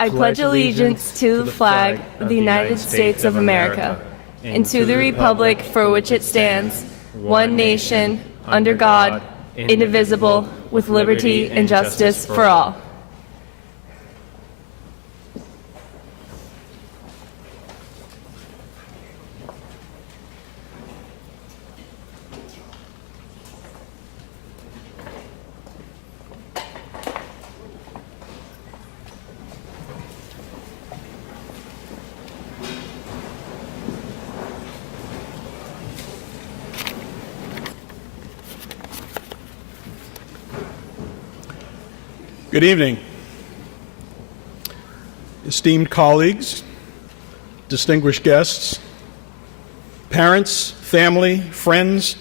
I pledge allegiance to the flag of the United States of America and to the republic for which it stands, one nation, under God, indivisible, with liberty and justice for all. Good evening. Esteemed colleagues, distinguished guests, parents, family, friends,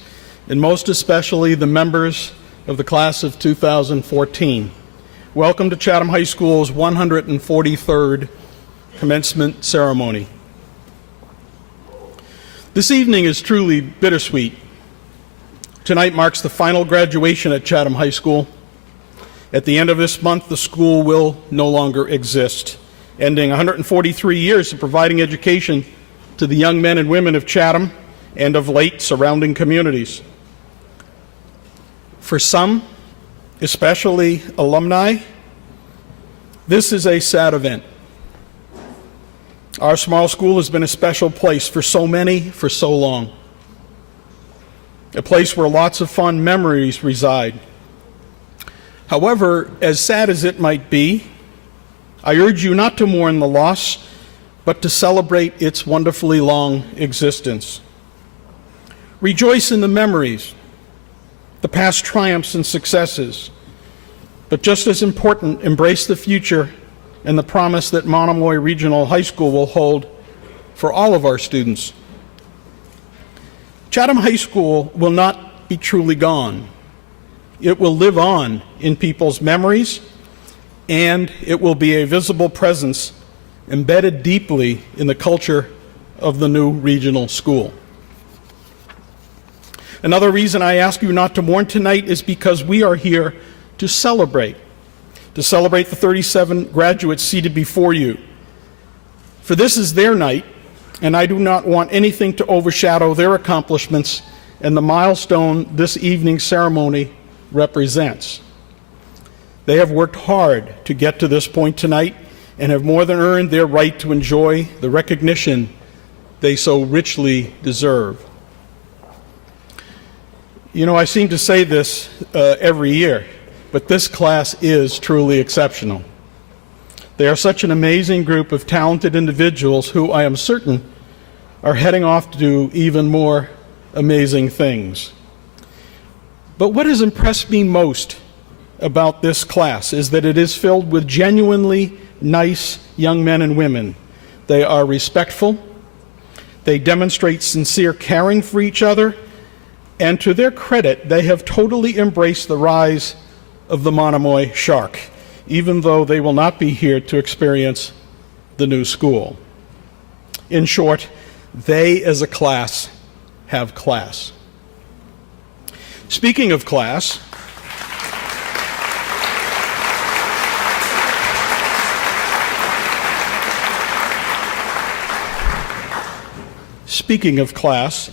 and most especially the members of the class of 2014. Welcome to Chatham High School's 143rd commencement ceremony. This evening is truly bittersweet. Tonight marks the final graduation at Chatham High School. At the end of this month, the school will no longer exist, ending 143 years of providing education to the young men and women of Chatham and of late surrounding communities. For some, especially alumni, this is a sad event. Our small school has been a special place for so many for so long, a place where lots of fond memories reside. However, as sad as it might be, I urge you not to mourn the loss, but to celebrate its wonderfully long existence. Rejoice in the memories, the past triumphs and successes, but just as important, embrace the future and the promise that Monomoy Regional High School will hold for all of our students. Chatham High School will not be truly gone. It will live on in people's memories, and it will be a visible presence embedded deeply in the culture of the new regional school. Another reason I ask you not to mourn tonight is because we are here to celebrate the 37 graduates seated before you. For this is their night, and I do not want anything to overshadow their accomplishments and the milestone this evening's ceremony represents. They have worked hard to get to this point tonight and have more than earned their right to enjoy the recognition they so richly deserve. You know, I seem to say this every year, but this class is truly exceptional. They are such an amazing group of talented individuals who I am certain are heading off to do even more amazing things. But what has impressed me most about this class is that it is filled with genuinely nice young men and women. They are respectful, they demonstrate sincere caring for each other, and to their credit, they have totally embraced the rise of the Monomoy Shark, even though they will not be here to experience the new school. In short, they as a class have class. Speaking of class,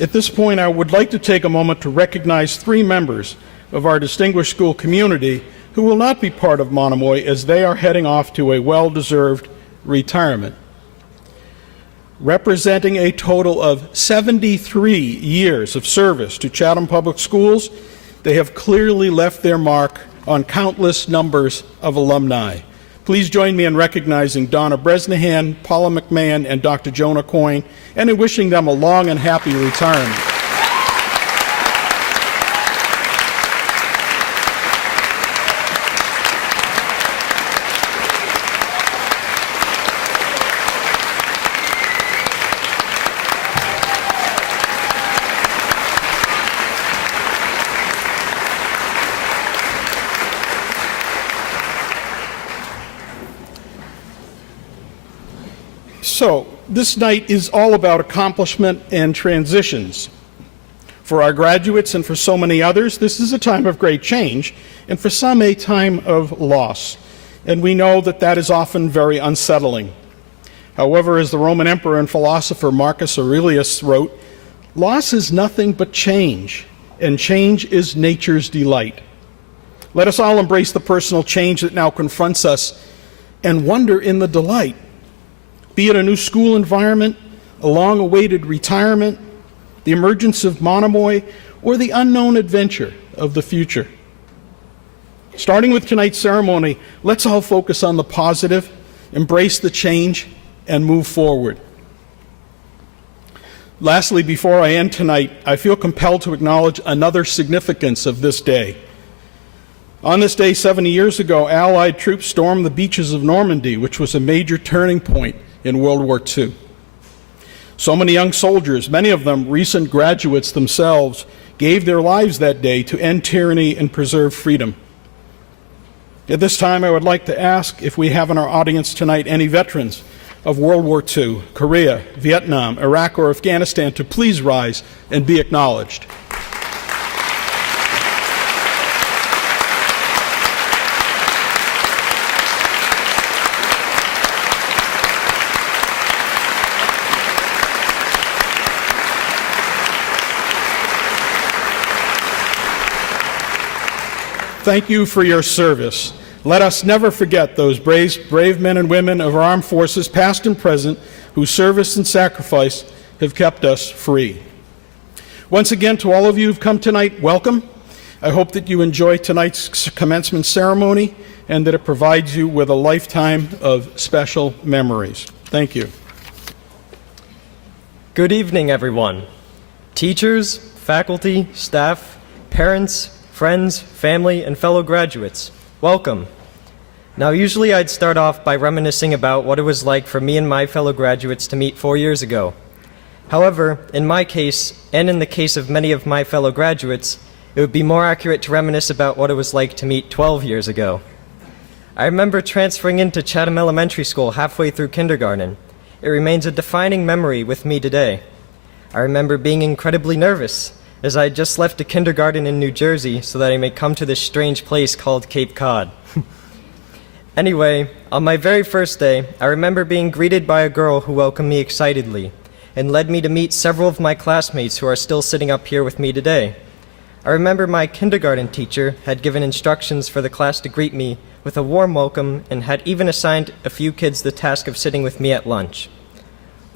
at this point I would like to take a moment to recognize 3 members of our distinguished school community who will not be part of Monomoy as they are heading off to a well-deserved retirement. Representing a total of 73 years of service to Chatham Public Schools, they have clearly left their mark on countless numbers of alumni. Please join me in recognizing Donna Bresnahan, Paula McMahon, and Dr. Jonah Coyne, and in wishing them a long and happy retirement. So, this night is all about accomplishment and transitions. For our graduates and for so many others, this is a time of great change, and for some, a time of loss. And we know that that is often very unsettling. However, as the Roman emperor and philosopher Marcus Aurelius wrote, loss is nothing but change, and change is nature's delight. Let us all embrace the personal change that now confronts us and wonder in the delight. Be it a new school environment, a long-awaited retirement, the emergence of Monomoy, or the unknown adventure of the future. Starting with tonight's ceremony, let's all focus on the positive, embrace the change, and move forward. Lastly, before I end tonight, I feel compelled to acknowledge another significance of this day. On this day 70 years ago, Allied troops stormed the beaches of Normandy, which was a major turning point in World War II. So many young soldiers, many of them recent graduates themselves, gave their lives that day to end tyranny and preserve freedom. At this time, I would like to ask if we have in our audience tonight any veterans of World War II, Korea, Vietnam, Iraq, or Afghanistan to please rise and be acknowledged. Thank you for your service. Let us never forget those brave men and women of our armed forces, past and present, whose service and sacrifice have kept us free. Once again, to all of you who've come tonight, welcome. I hope that you enjoy tonight's commencement ceremony and that it provides you with a lifetime of special memories. Thank you. Good evening, everyone. Teachers, faculty, staff, parents, friends, family, and fellow graduates, welcome. Now, usually I'd start off by reminiscing about what it was like for me and my fellow graduates to meet 4 years ago. However, in my case, and in the case of many of my fellow graduates, it would be more accurate to reminisce about what it was like to meet 12 years ago. I remember transferring into Chatham Elementary School halfway through kindergarten. It remains a defining memory with me today. I remember being incredibly nervous, as I had just left a kindergarten in New Jersey so that I may come to this strange place called Cape Cod. Anyway, on my very first day, I remember being greeted by a girl who welcomed me excitedly and led me to meet several of my classmates who are still sitting up here with me today. I remember my kindergarten teacher had given instructions for the class to greet me with a warm welcome and had even assigned a few kids the task of sitting with me at lunch.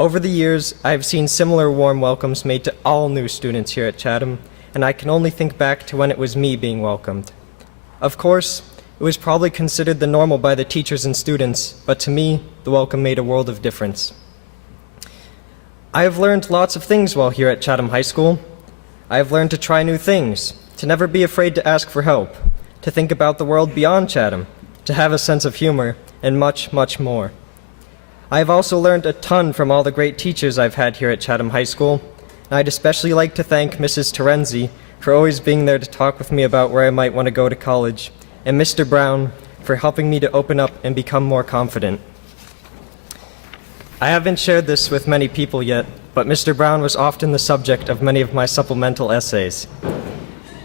Over the years, I have seen similar warm welcomes made to all new students here at Chatham, and I can only think back to when it was me being welcomed. Of course, it was probably considered the normal by the teachers and students, but to me, the welcome made a world of difference. I have learned lots of things while here at Chatham High School. I have learned to try new things, to never be afraid to ask for help, to think about the world beyond Chatham, to have a sense of humor, and much, much more. I have also learned a ton from all the great teachers I've had here at Chatham High School, and I'd especially like to thank Mrs. Terenzi for always being there to talk with me about where I might want to go to college, and Mr. Brown for helping me to open up and become more confident. I haven't shared this with many people yet, but Mr. Brown was often the subject of many of my supplemental essays.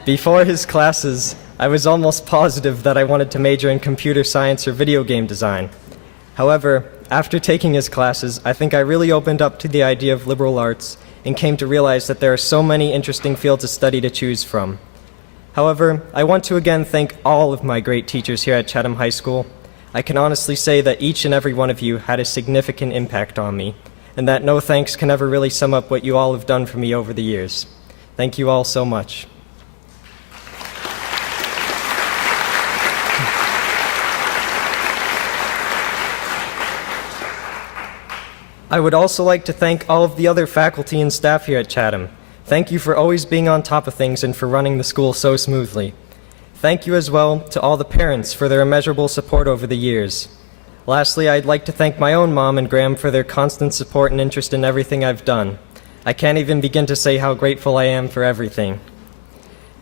Before his classes, I was almost positive that I wanted to major in computer science or video game design. However, after taking his classes, I think I really opened up to the idea of liberal arts and came to realize that there are so many interesting fields of study to choose from. However, I want to again thank all of my great teachers here at Chatham High School. I can honestly say that each and every one of you had a significant impact on me, and that no thanks can ever really sum up what you all have done for me over the years. Thank you all so much. I would also like to thank all of the other faculty and staff here at Chatham. Thank you for always being on top of things and for running the school so smoothly. Thank you as well to all the parents for their immeasurable support over the years. Lastly, I'd like to thank my own mom and Graham for their constant support and interest in everything I've done. I can't even begin to say how grateful I am for everything.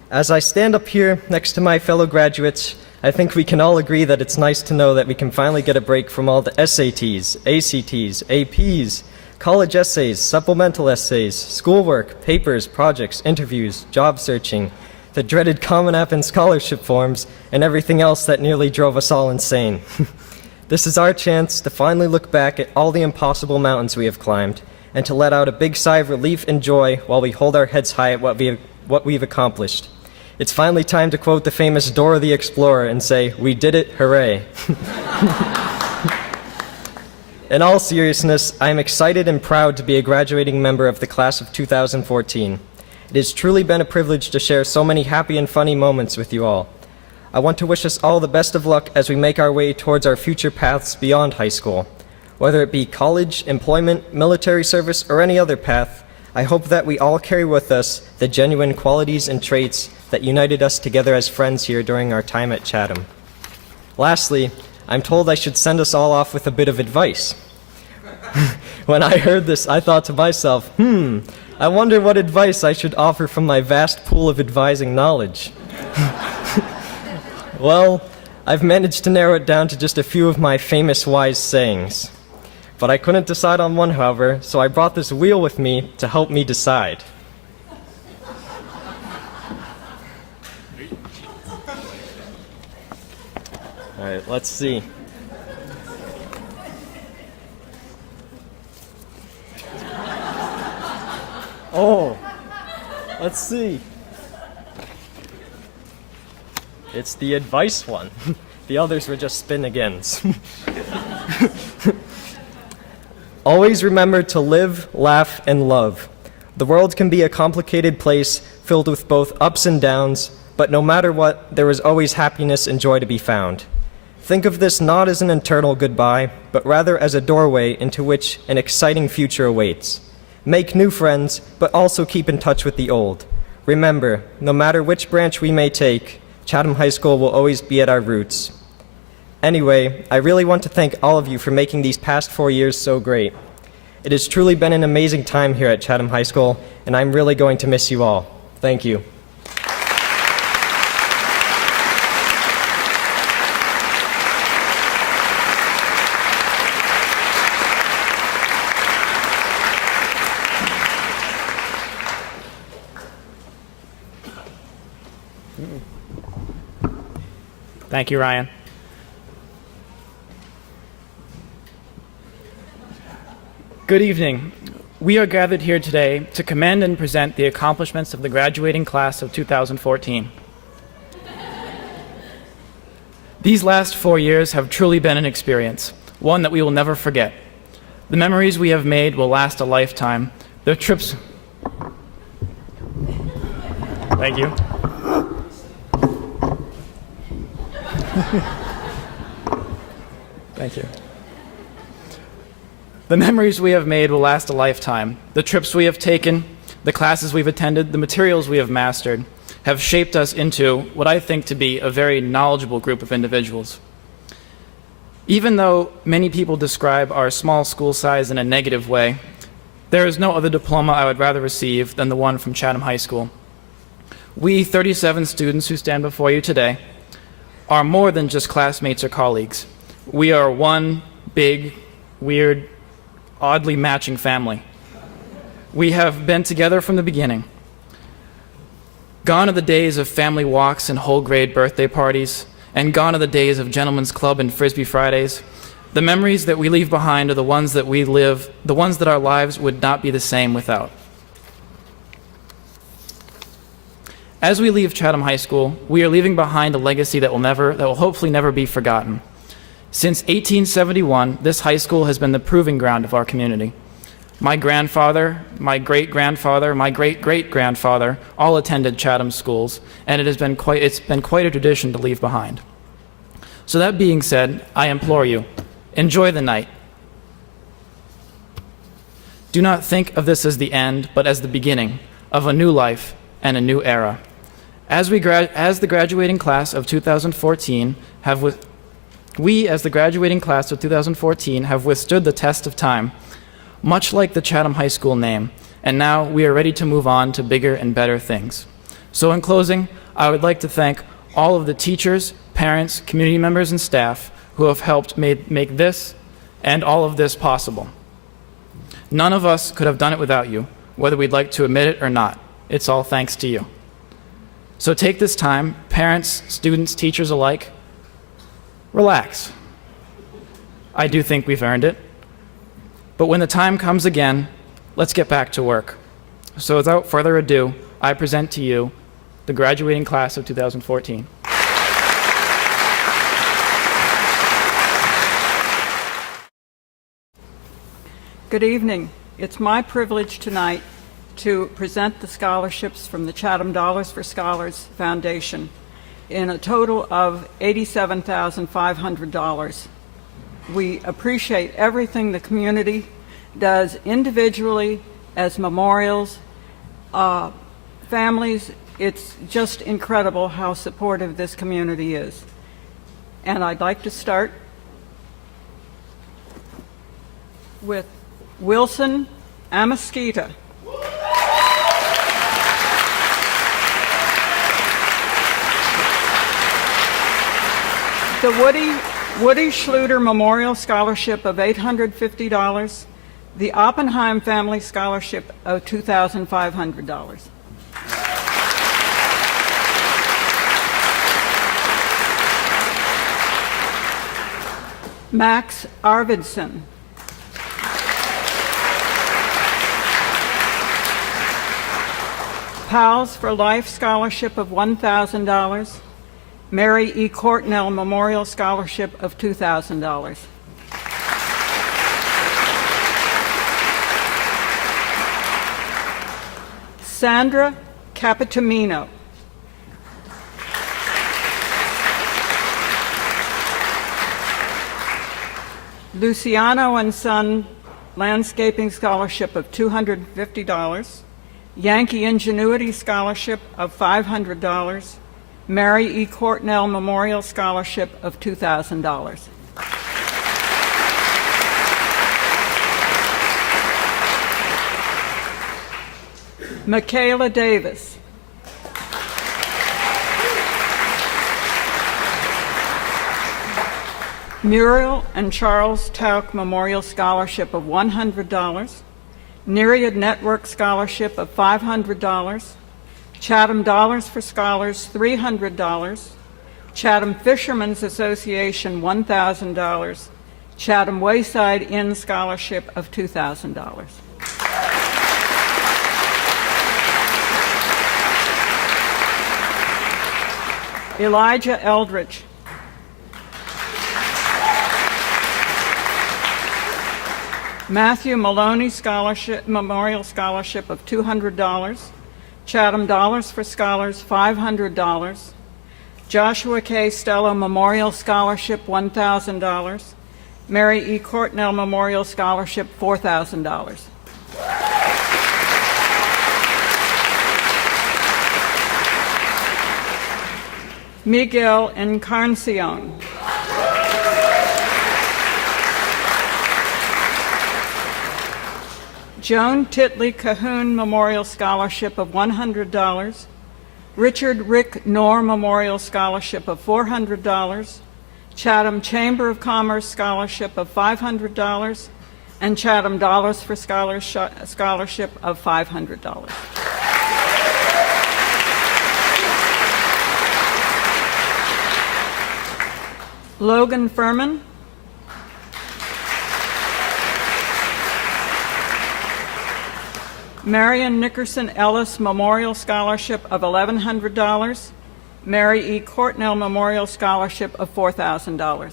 As I stand up here next to my fellow graduates, I think we can all agree that it's nice to know that we can finally get a break from all the SATs, ACTs, APs, college essays, supplemental essays, schoolwork, papers, projects, interviews, job searching, the dreaded Common App and scholarship forms, and everything else that nearly drove us all insane. This is our chance to finally look back at all the impossible mountains we have climbed, and to let out a big sigh of relief and joy while we hold our heads high at what we've accomplished. It's finally time to quote the famous Dora the Explorer and say, "We did it, hooray." In all seriousness, I am excited and proud to be a graduating member of the class of 2014. It has truly been a privilege to share so many happy and funny moments with you all. I want to wish us all the best of luck as we make our way towards our future paths beyond high school. Whether it be college, employment, military service, or any other path, I hope that we all carry with us the genuine qualities and traits that united us together as friends here during our time at Chatham. Lastly, I'm told I should send us all off with a bit of advice. When I heard this, I thought to myself, I wonder what advice I should offer from my vast pool of advising knowledge. Well, I've managed to narrow it down to just a few of my famous wise sayings. But I couldn't decide on one, however, so I brought this wheel with me to help me decide. All right, let's see. Oh, let's see. It's the advice one. The others were just spin-agains. Always remember to live, laugh, and love. The world can be a complicated place filled with both ups and downs, but no matter what, there is always happiness and joy to be found. Think of this not as an eternal goodbye, but rather as a doorway into which an exciting future awaits. Make new friends, but also keep in touch with the old. Remember, no matter which branch we may take, Chatham High School will always be at our roots. Anyway, I really want to thank all of you for making these past 4 years so great. It has truly been an amazing time here at Chatham High School, and I'm really going to miss you all. Thank you. Thank you, Ryan. Good evening. We are gathered here today to commend and present the accomplishments of the graduating class of 2014. These last 4 years have truly been an experience, one that we will never forget. The memories we have made will last a lifetime. The trips... Thank you. Thank you. The memories we have made will last a lifetime. The trips we have taken, the classes we've attended, the materials we have mastered have shaped us into what I think to be a very knowledgeable group of individuals. Even though many people describe our small school size in a negative way, there is no other diploma I would rather receive than the one from Chatham High School. We 37 students who stand before you today are more than just classmates or colleagues. We are one big, weird, oddly matching family. We have been together from the beginning. Gone are the days of family walks and whole grade birthday parties, and gone are the days of gentlemen's club and Frisbee Fridays. The memories that we leave behind are the ones that we live, the ones that our lives would not be the same without. As we leave Chatham High School, we are leaving behind a legacy that will hopefully never be forgotten. Since 1871, this high school has been the proving ground of our community. My grandfather, my great-grandfather, my great-great-grandfather all attended Chatham schools, and it's been quite a tradition to leave behind. So that being said, I implore you, enjoy the night. Do not think of this as the end, but as the beginning of a new life and a new era. As the graduating class of 2014 have withstood the test of time, much like the Chatham High School name, and now we are ready to move on to bigger and better things. So in closing, I would like to thank all of the teachers, parents, community members, and staff who have helped make this and all of this possible. None of us could have done it without you, whether we'd like to admit it or not. It's all thanks to you. So take this time, parents, students, teachers alike, relax. I do think we've earned it. But when the time comes again, let's get back to work. So without further ado, I present to you the graduating class of 2014. Good evening. It's my privilege tonight to present the scholarships from the Chatham Dollars for Scholars Foundation in a total of $87,500. We appreciate everything the community does individually as memorials, families. It's just incredible how supportive this community is. And I'd like to start with Wilson Amasquita. The Woody Schluter Memorial Scholarship of $850, the Oppenheim Family Scholarship of $2,500. Max Arvidsson. Pals for Life Scholarship of $1,000. Mary E. Courtnell Memorial Scholarship of $2,000. Sandra Capitamino. Luciano and Son Landscaping Scholarship of $250. Yankee Ingenuity Scholarship of $500. Mary E. Courtnell Memorial Scholarship of $2,000. Michaela Davis. Muriel and Charles Tauk Memorial Scholarship of $100. Nereid Network Scholarship of $500. Chatham Dollars for Scholars, $300. Chatham Fishermen's Association, $1,000. Chatham Wayside Inn Scholarship of $2,000. Elijah Eldridge. Matthew Maloney Scholarship, Memorial Scholarship of $200. Chatham Dollars for Scholars, $500. Joshua K. Stello Memorial Scholarship, $1,000. Mary E. Courtnell Memorial Scholarship, $4,000. Miguel Encarnacion. Joan Titley Cahoon Memorial Scholarship of $100. Richard Rick Knorr Memorial Scholarship of $400. Chatham Chamber of Commerce Scholarship of $500. And Chatham Dollars for Scholars Scholarship of $500. Logan Furman. Marion Nickerson Ellis Memorial Scholarship of $1,100. Mary E. Courtnell Memorial Scholarship of $4,000.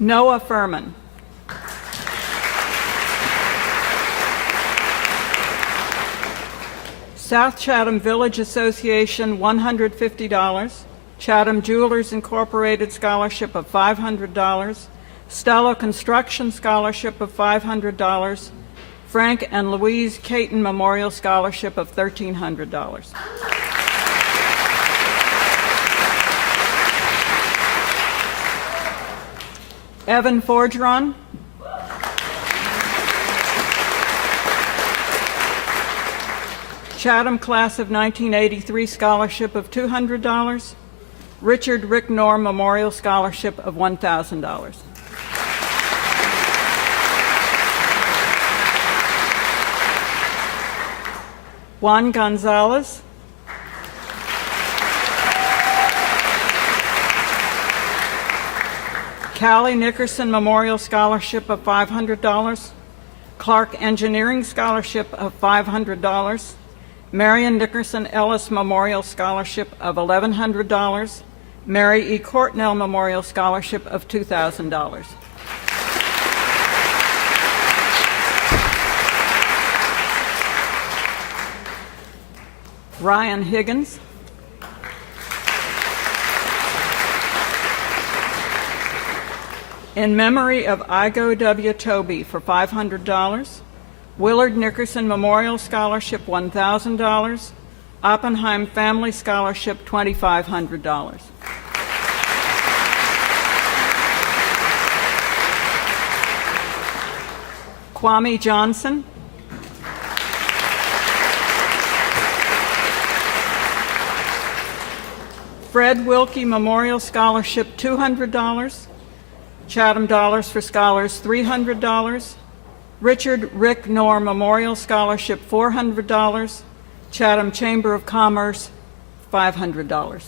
Noah Furman. South Chatham Village Association, $150. Chatham Jewelers Incorporated Scholarship of $500. Stella Construction Scholarship of $500. Frank and Louise Caton Memorial Scholarship of $1,300. Evan Forgeron. Chatham Class of 1983 Scholarship of $200. Richard Rick Knorr Memorial Scholarship of $1,000. Juan Gonzalez. Callie Nickerson Memorial Scholarship of $500. Clark Engineering Scholarship of $500. Marion Nickerson Ellis Memorial Scholarship of $1,100. Mary E. Courtnell Memorial Scholarship of $2,000. Ryan Higgins. In memory of Igo W. Toby for $500. Willard Nickerson Memorial Scholarship, $1,000. Oppenheim Family Scholarship, $2,500. Kwame Johnson. Fred Wilkie Memorial Scholarship, $200. Chatham Dollars for Scholars, $300. Richard Rick Knorr Memorial Scholarship, $400. Chatham Chamber of Commerce, $500.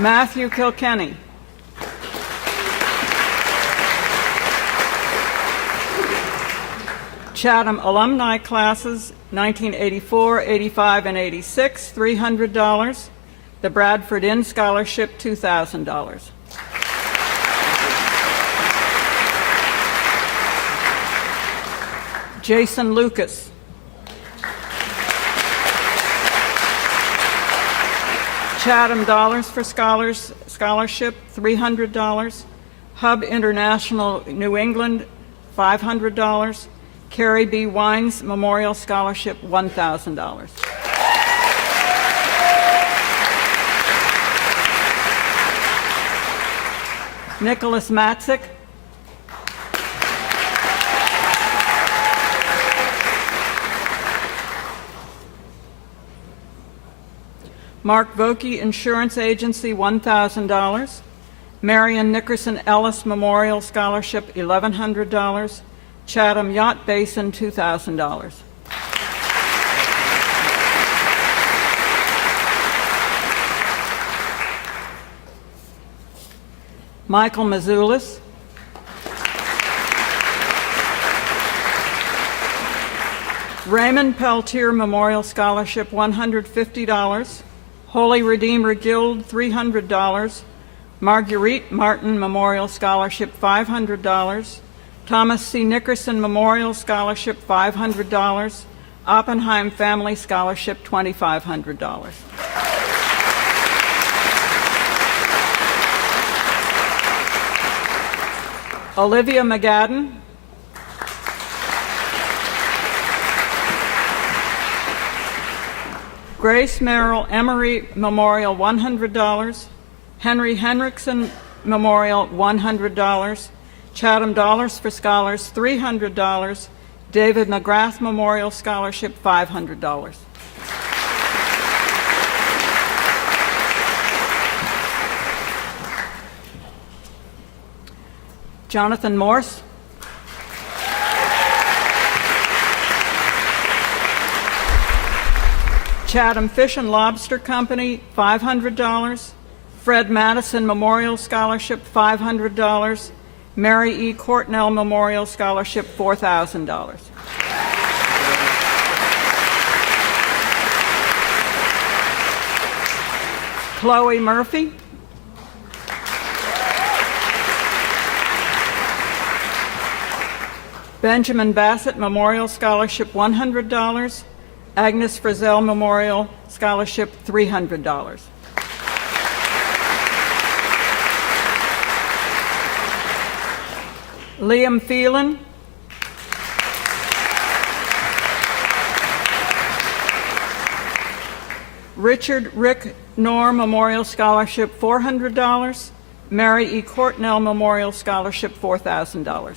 Matthew Kilkenny. Chatham Alumni Classes, 1984, 85, and 86, $300. The Bradford Inn Scholarship, $2,000. Jason Lucas. Chatham Dollars for Scholars Scholarship, $300. Hub International New England, $500. Carrie B. Wines Memorial Scholarship, $1,000. Nicholas Matzik. Mark Vokey Insurance Agency, $1,000. Marion Nickerson Ellis Memorial Scholarship, $1,100. Chatham Yacht Basin, $2,000. Michael Mazulis. Raymond Peltier Memorial Scholarship, $150. Holy Redeemer Guild, $300. Marguerite Martin Memorial Scholarship, $500. Thomas C. Nickerson Memorial Scholarship, $500. Oppenheim Family Scholarship, $2,500. Olivia McGadden. Grace Merrill Emery Memorial, $100. Henry Henriksen Memorial, $100. Chatham Dollars for Scholars, $300. David McGrath Memorial Scholarship, $500. Jonathan Morse. Chatham Fish and Lobster Company, $500. Fred Madison Memorial Scholarship, $500. Mary E. Cortnell Memorial Scholarship, $4,000. Chloe Murphy. Benjamin Bassett Memorial Scholarship, $100. Agnes Frizzell Memorial Scholarship, $300. Liam Phelan. Richard Rick Knorr Memorial Scholarship, $400. Mary E. Cortnell Memorial Scholarship, $4,000.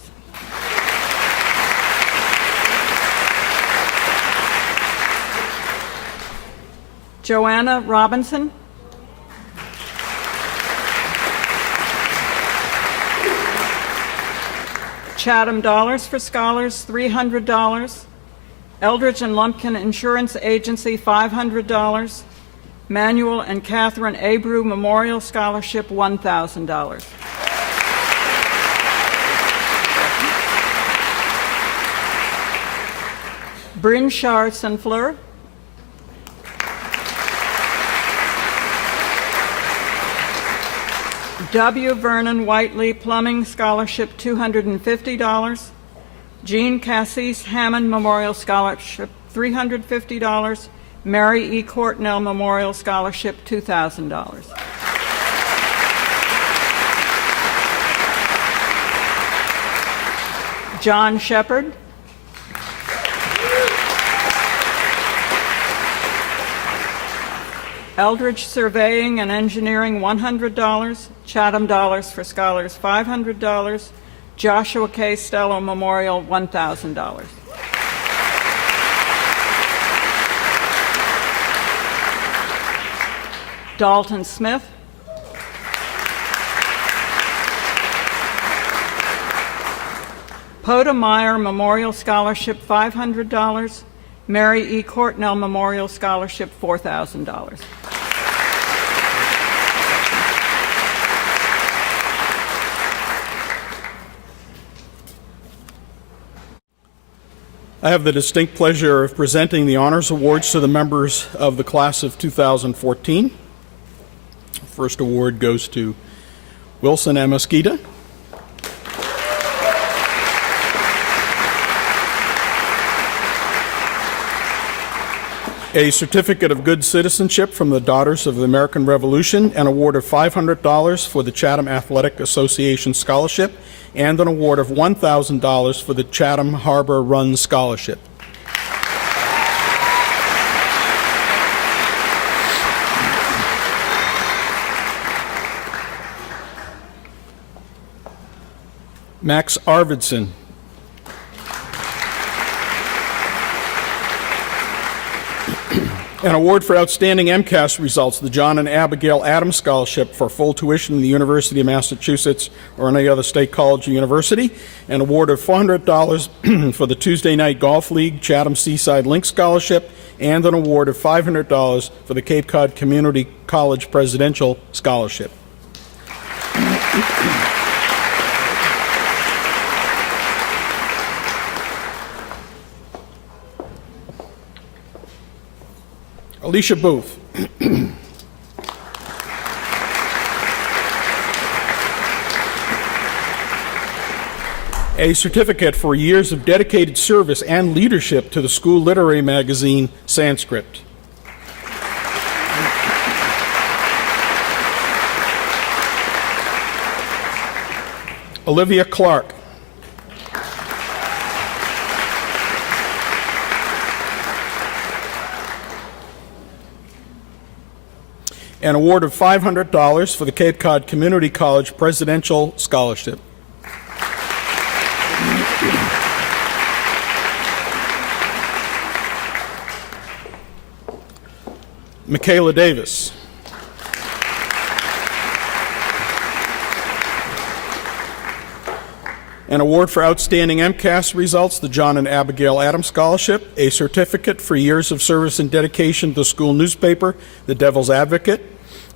Joanna Robinson. Chatham Dollars for Scholars, $300. Eldridge and Lumpkin Insurance Agency, $500. Manuel and Catherine Abreu Memorial Scholarship, $1,000. Bryn Char Sunfleur. W. Vernon Whiteley Plumbing Scholarship, $250. Jean Cassis Hammond Memorial Scholarship, $350. Mary E. Courtnell Memorial Scholarship, $2,000. John Shepard. Eldridge Surveying and Engineering, $100. Chatham Dollars for Scholars, $500. Joshua K. Stello Memorial, $1,000. Dalton Smith. Poda Meyer Memorial Scholarship, $500. Mary E. Courtnell Memorial Scholarship, $4,000. I have the distinct pleasure of presenting the honors awards to the members of the class of 2014. First award goes to Wilson Amesquita. A certificate of good citizenship from the Daughters of the American Revolution, an award of $500 for the Chatham Athletic Association Scholarship, and an award of $1,000 for the Chatham Harbor Run Scholarship. Max Arvidsson. An award for outstanding MCAS results, the John and Abigail Adams Scholarship for full tuition in the University of Massachusetts or any other state college or university. An award of $400 for the Tuesday Night Golf League Chatham Seaside Link Scholarship, and an award of $500 for the Cape Cod Community College Presidential Scholarship. Alicia Booth. A certificate for years of dedicated service and leadership to the school literary magazine, Sanskrit. Olivia Clark. An award of $500 for the Cape Cod Community College Presidential Scholarship. Michaela Davis. An award for outstanding MCAS results, the John and Abigail Adams Scholarship, a certificate for years of service and dedication to the school newspaper, The Devil's Advocate,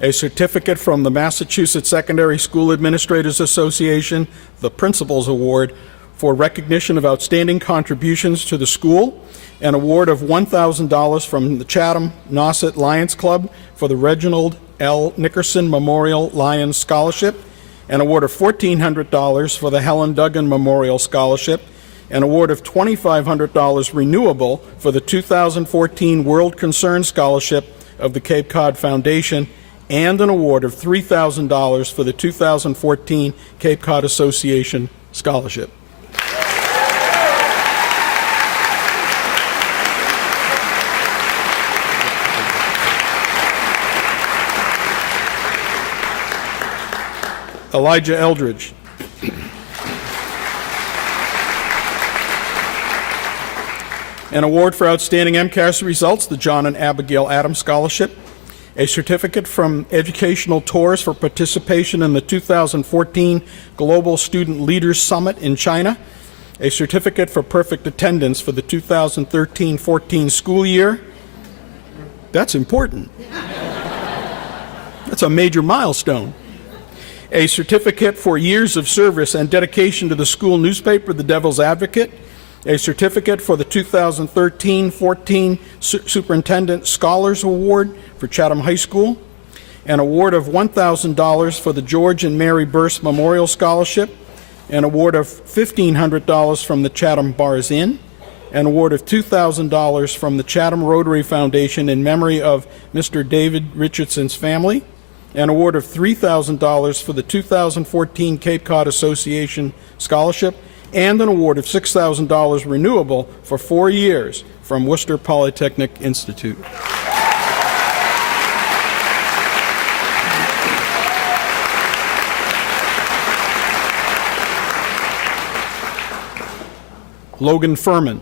a certificate from the Massachusetts Secondary School Administrators Association, the Principals Award, for recognition of outstanding contributions to the school, an award of $1,000 from the Chatham Nauset Lions Club for the Reginald L. Nickerson Memorial Lions Scholarship, an award of $1,400 for the Helen Duggan Memorial Scholarship, an award of $2,500 renewable for the 2014 World Concern Scholarship of the Cape Cod Foundation, and an award of $3,000 for the 2014 Cape Cod Association Scholarship. Elijah Eldridge. An award for outstanding MCAS results, the John and Abigail Adams Scholarship, a certificate from Educational Tours for participation in the 2014 Global Student Leaders Summit in China, a certificate for perfect attendance for the 2013-14 school year. That's important. That's a major milestone. A certificate for years of service and dedication to the school newspaper, The Devil's Advocate, a certificate for the 2013-14 Superintendent Scholars Award for Chatham High School, an award of $1,000 for the George and Mary Burst Memorial Scholarship, an award of $1,500 from the Chatham Bars Inn, an award of $2,000 from the Chatham Rotary Foundation in memory of Mr. David Richardson's family, an award of $3,000 for the 2014 Cape Cod Association Scholarship, and an award of $6,000 renewable for 4 years from Worcester Polytechnic Institute. Logan Furman.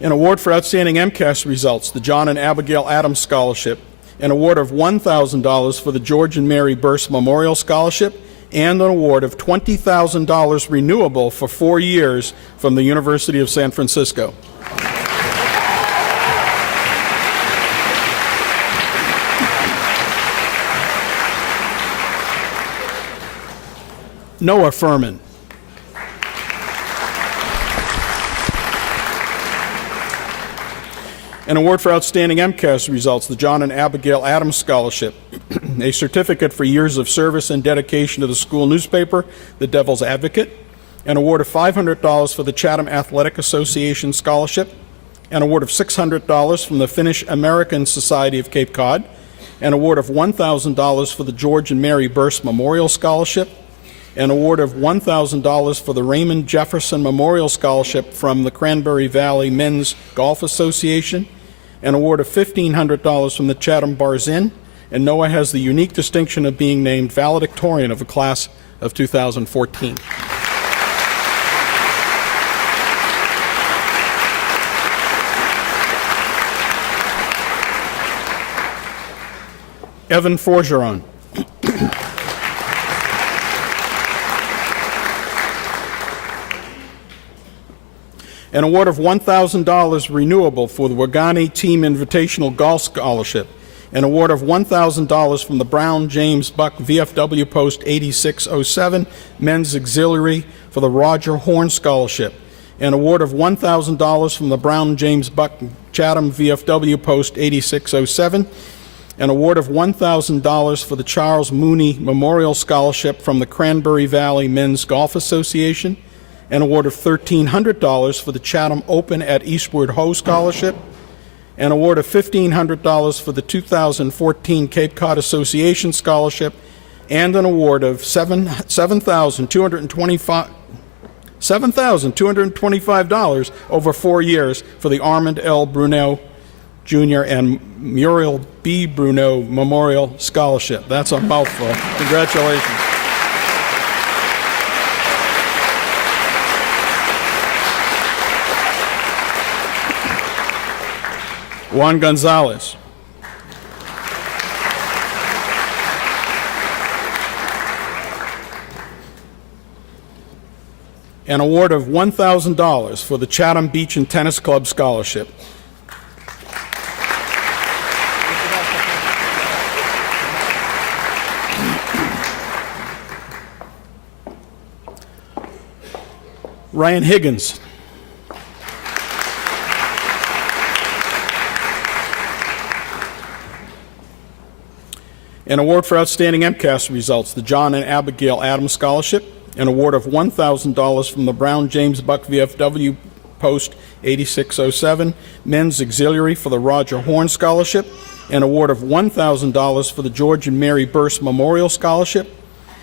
An award for outstanding MCAS results, the John and Abigail Adams Scholarship, an award of $1,000 for the George and Mary Burse Memorial Scholarship, and an award of $20,000 renewable for 4 years from the University of San Francisco. Noah Furman. An award for outstanding MCAS results, the John and Abigail Adams Scholarship, a certificate for years of service and dedication to the school newspaper, The Devil's Advocate, an award of $500 for the Chatham Athletic Association Scholarship, an award of $600 from the Finnish American Society of Cape Cod, an award of $1,000 for the George and Mary Burse Memorial Scholarship, an award of $1,000 for the Raymond Jefferson Memorial Scholarship from the Cranberry Valley Men's Golf Association, an award of $1,500 from the Chatham Bars Inn, and Noah has the unique distinction of being named valedictorian of the class of 2014. Evan Forgeron. An award of $1,000 renewable for the Wagani Team Invitational Golf Scholarship, an award of $1,000 from the Brown James Buck VFW Post 8607 Men's Auxiliary for the Roger Horn Scholarship, an award of $1,000 from the Brown James Buck Chatham VFW Post 8607, an award of $1,000 for the Charles Mooney Memorial Scholarship from the Cranberry Valley Men's Golf Association, an award of $1,300 for the Chatham Open at Eastward Ho Scholarship, an award of $1,500 for the 2014 Cape Cod Association Scholarship, and an award of $7,225 over 4 years for the Armand L. Bruneau Jr. and Muriel B. Bruneau Memorial Scholarship. That's a mouthful. Congratulations. Juan Gonzalez. An award of $1,000 for the Chatham Beach and Tennis Club Scholarship. Ryan Higgins. An award for outstanding MCAS results, the John and Abigail Adams Scholarship, an award of $1,000 from the Brown James Buck VFW Post 8607 Men's Auxiliary for the Roger Horn Scholarship, an award of $1,000 for the George and Mary Burse Memorial Scholarship,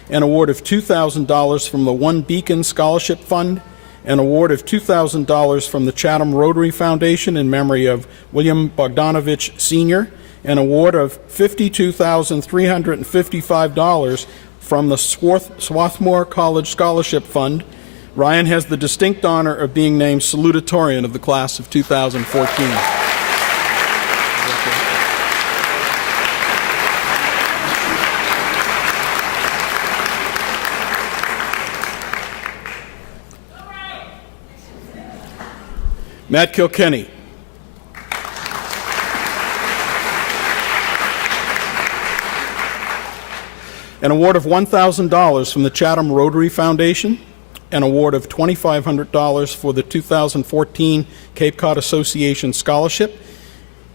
an award of $2,000 from the One Beacon Scholarship Fund, an award of $2,000 from the Chatham Rotary Foundation in memory of William Bogdanovich Sr., an award of $52,355 from the Swarthmore College Scholarship Fund. Ryan has the distinct honor of being named salutatorian of the class of 2014. Matt Kilkenny. An award of $1,000 from the Chatham Rotary Foundation, an award of $2,500 for the 2014 Cape Cod Association Scholarship,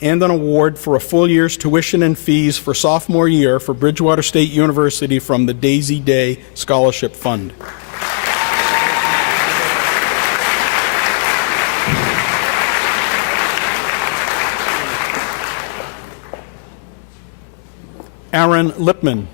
and an award for a full year's tuition and fees for sophomore year for Bridgewater State University from the Daisy Day Scholarship Fund. Aaron Lipman.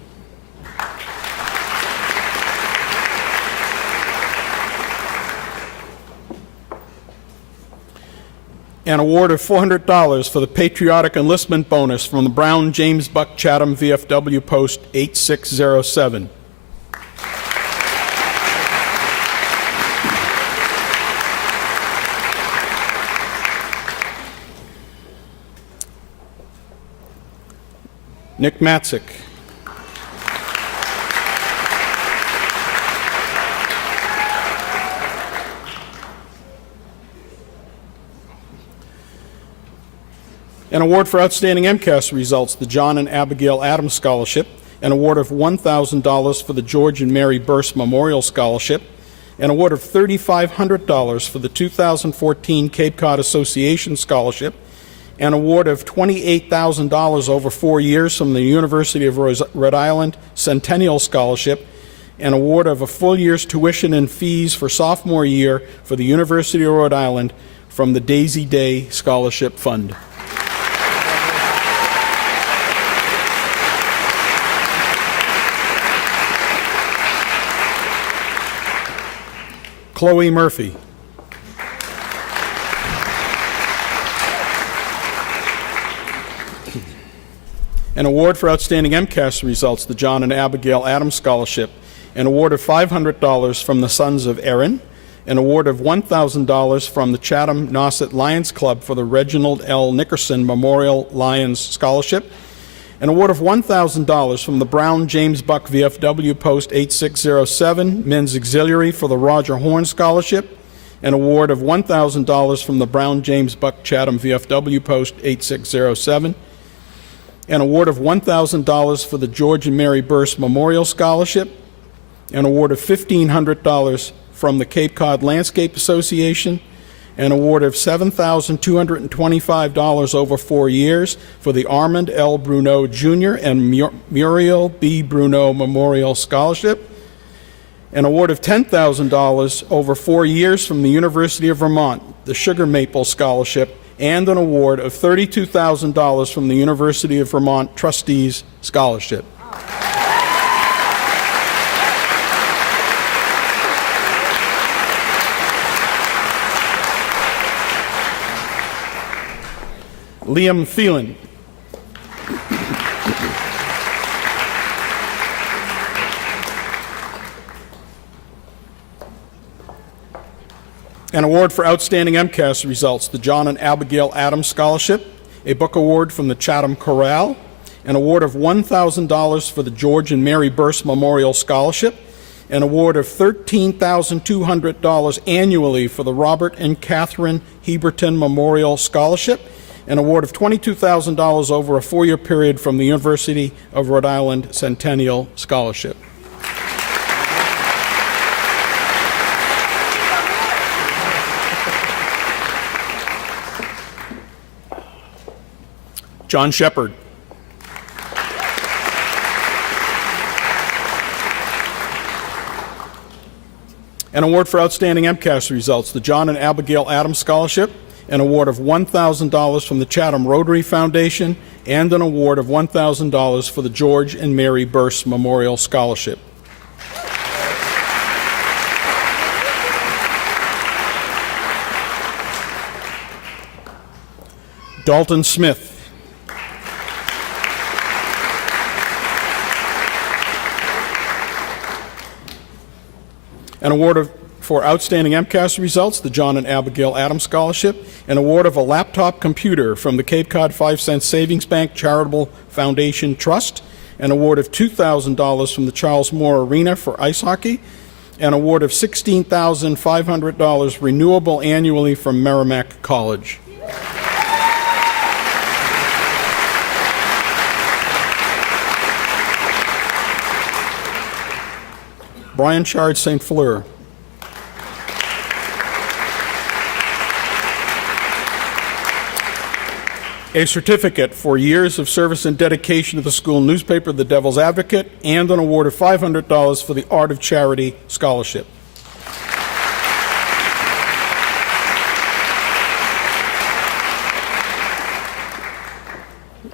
An award of $400 for the Patriotic Enlistment Bonus from the Brown James Buck Chatham VFW Post 8607. Nick Matzik. An award for outstanding MCAS results, the John and Abigail Adams Scholarship, an award of $1,000 for the George and Mary Burse Memorial Scholarship, an award of $3,500 for the 2014 Cape Cod Association Scholarship, an award of $28,000 over 4 years from the University of Rhode Island Centennial Scholarship, an award of a full year's tuition and fees for sophomore year for the University of Rhode Island from the Daisy Day Scholarship Fund. Chloe Murphy. An award for outstanding MCAS results, the John and Abigail Adams Scholarship, an award of $500 from the Sons of Erin, an award of $1,000 from the Chatham Nauset Lions Club for the Reginald L. Nickerson Memorial Lions Scholarship, an award of $1,000 from the Brown James Buck VFW Post 8607 Men's Auxiliary for the Roger Horn Scholarship, an award of $1,000 from the Brown James Buck Chatham VFW Post 8607, an award of $1,000 for the George and Mary Burse Memorial Scholarship, an award of $1,500 from the Cape Cod Landscape Association, an award of $7,225 over 4 years for the Armand L. Bruneau Jr. and Muriel B. Bruneau Memorial Scholarship, an award of $10,000 over 4 years from the University of Vermont, the Sugar Maple Scholarship, and an award of $32,000 from the University of Vermont Trustees Scholarship. Liam Thielen. An award for outstanding MCAS results, the John and Abigail Adams Scholarship, a book award from the Chatham Chorale, an award of $1,000 for the George and Mary Burse Memorial Scholarship, an award of $13,200 annually for the Robert and Catherine Heberton Memorial Scholarship, an award of $22,000 over a 4-year period from the University of Rhode Island Centennial Scholarship. John Shepard. An award for outstanding MCAS results, the John and Abigail Adams Scholarship, an award of $1,000 from the Chatham Rotary Foundation, and an award of $1,000 for the George and Mary Burse Memorial Scholarship. Dalton Smith. An award for outstanding MCAS results, the John and Abigail Adams Scholarship, an award of a laptop computer from the Cape Cod 5-Cent Savings Bank Charitable Foundation Trust, an award of $2,000 from the Charles Moore Arena for ice hockey, an award of $16,500 renewable annually from Merrimack College. Brian Chard St. Fleur. a certificate for years of service and dedication to the school newspaper, The Devil's Advocate, and an award of $500 for the Art of Charity Scholarship.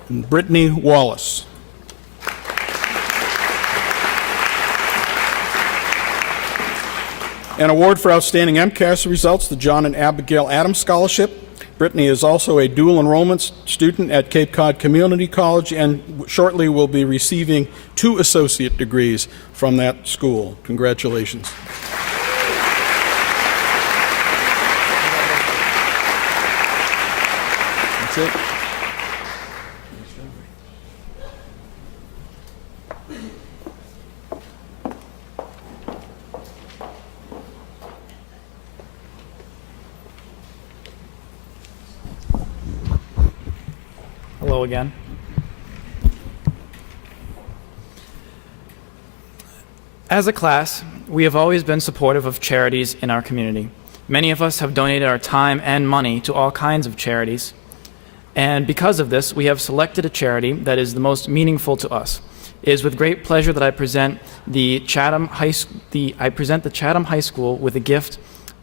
And Brittany Wallace. An award for outstanding MCAS results, the John and Abigail Adams Scholarship. Brittany is also a dual enrollment student at Cape Cod Community College and shortly will be receiving 2 associate degrees from that school. Congratulations. That's it. Hello again. As a class, we have always been supportive of charities in our community. Many of us have donated our time and money to all kinds of charities. And because of this, we have selected a charity that is the most meaningful to us. It is with great pleasure that I present the Chatham High School with a gift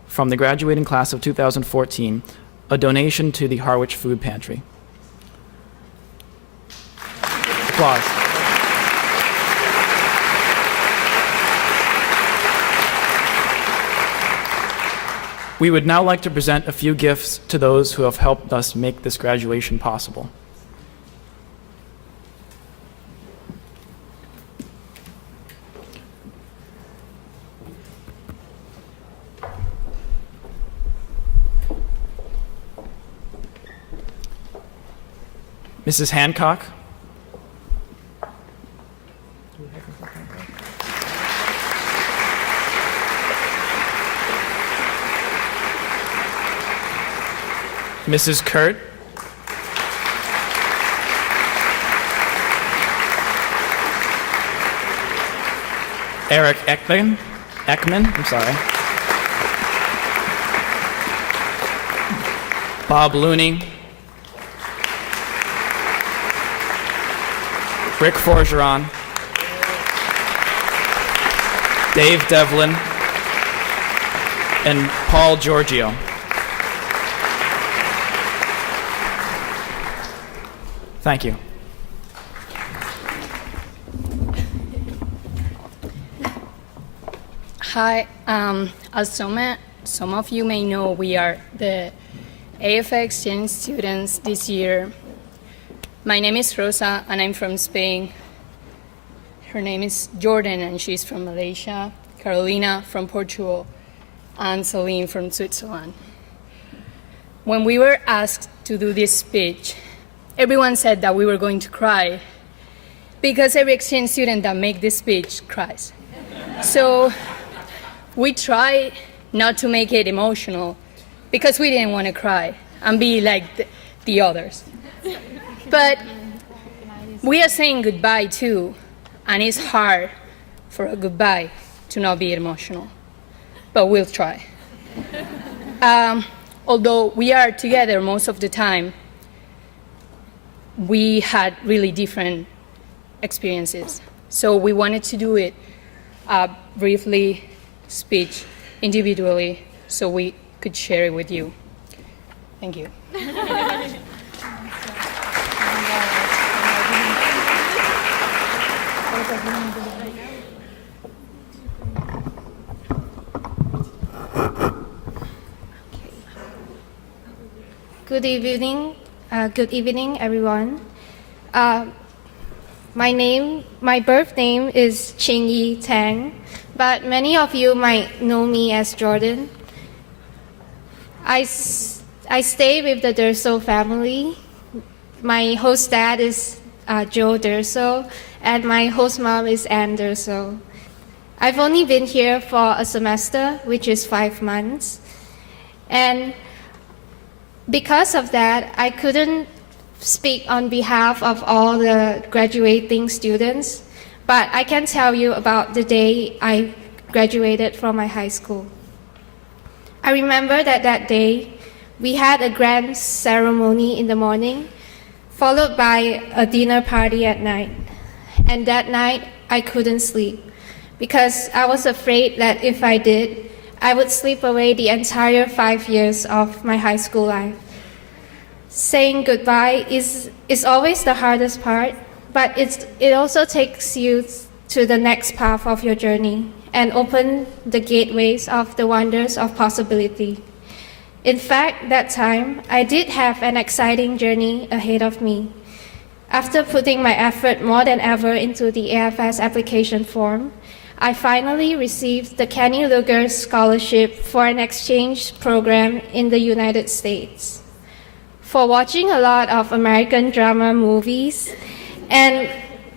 from the graduating class of 2014, a donation to the Harwich Food Pantry. Applause. We would now like to present a few gifts to those who have helped us make this graduation possible. Mrs. Hancock. Mrs. Kurt. Eric Ekman, I'm sorry. Bob Looney. Rick Forgeron. Dave Devlin. And Paul Giorgio. Thank you. Hi, as some of you may know, we are the AFA exchange students this year. My name is Rosa, and I'm from Spain. Her name is Jordan, and she's from Malaysia. Carolina from Portugal, and Celine from Switzerland. When we were asked to do this speech, everyone said that we were going to cry because every exchange student that makes this speech cries. So we try not to make it emotional because we didn't want to cry and be like the others. But we are saying goodbye too, and it's hard for a goodbye to not be emotional, but we'll try. Although we are together most of the time, we had really different experiences. So we wanted to do it briefly, speech individually, so we could share it with you. Thank you. Good evening, everyone. My birth name is Ching-Yi Tang, but many of you might know me as Jordan. I stay with the Durso family. My host dad is Joe Durso, and my host mom is Ann Durso. I've only been here for a semester, which is 5 months, and because of that, I couldn't speak on behalf of all the graduating students, but I can tell you about the day I graduated from my high school. I remember that day, we had a grand ceremony in the morning. followed by a dinner party at night. And that night, I couldn't sleep because I was afraid that if I did, I would sleep away the entire 5 years of my high school life. Saying goodbye is always the hardest part, but it also takes you to the next path of your journey and open the gateways of the wonders of possibility. In fact, that time, I did have an exciting journey ahead of me. After putting my effort more than ever into the AFS application form, I finally received the Kenny Luger Scholarship for an exchange program in the United States. For watching a lot of American drama movies, and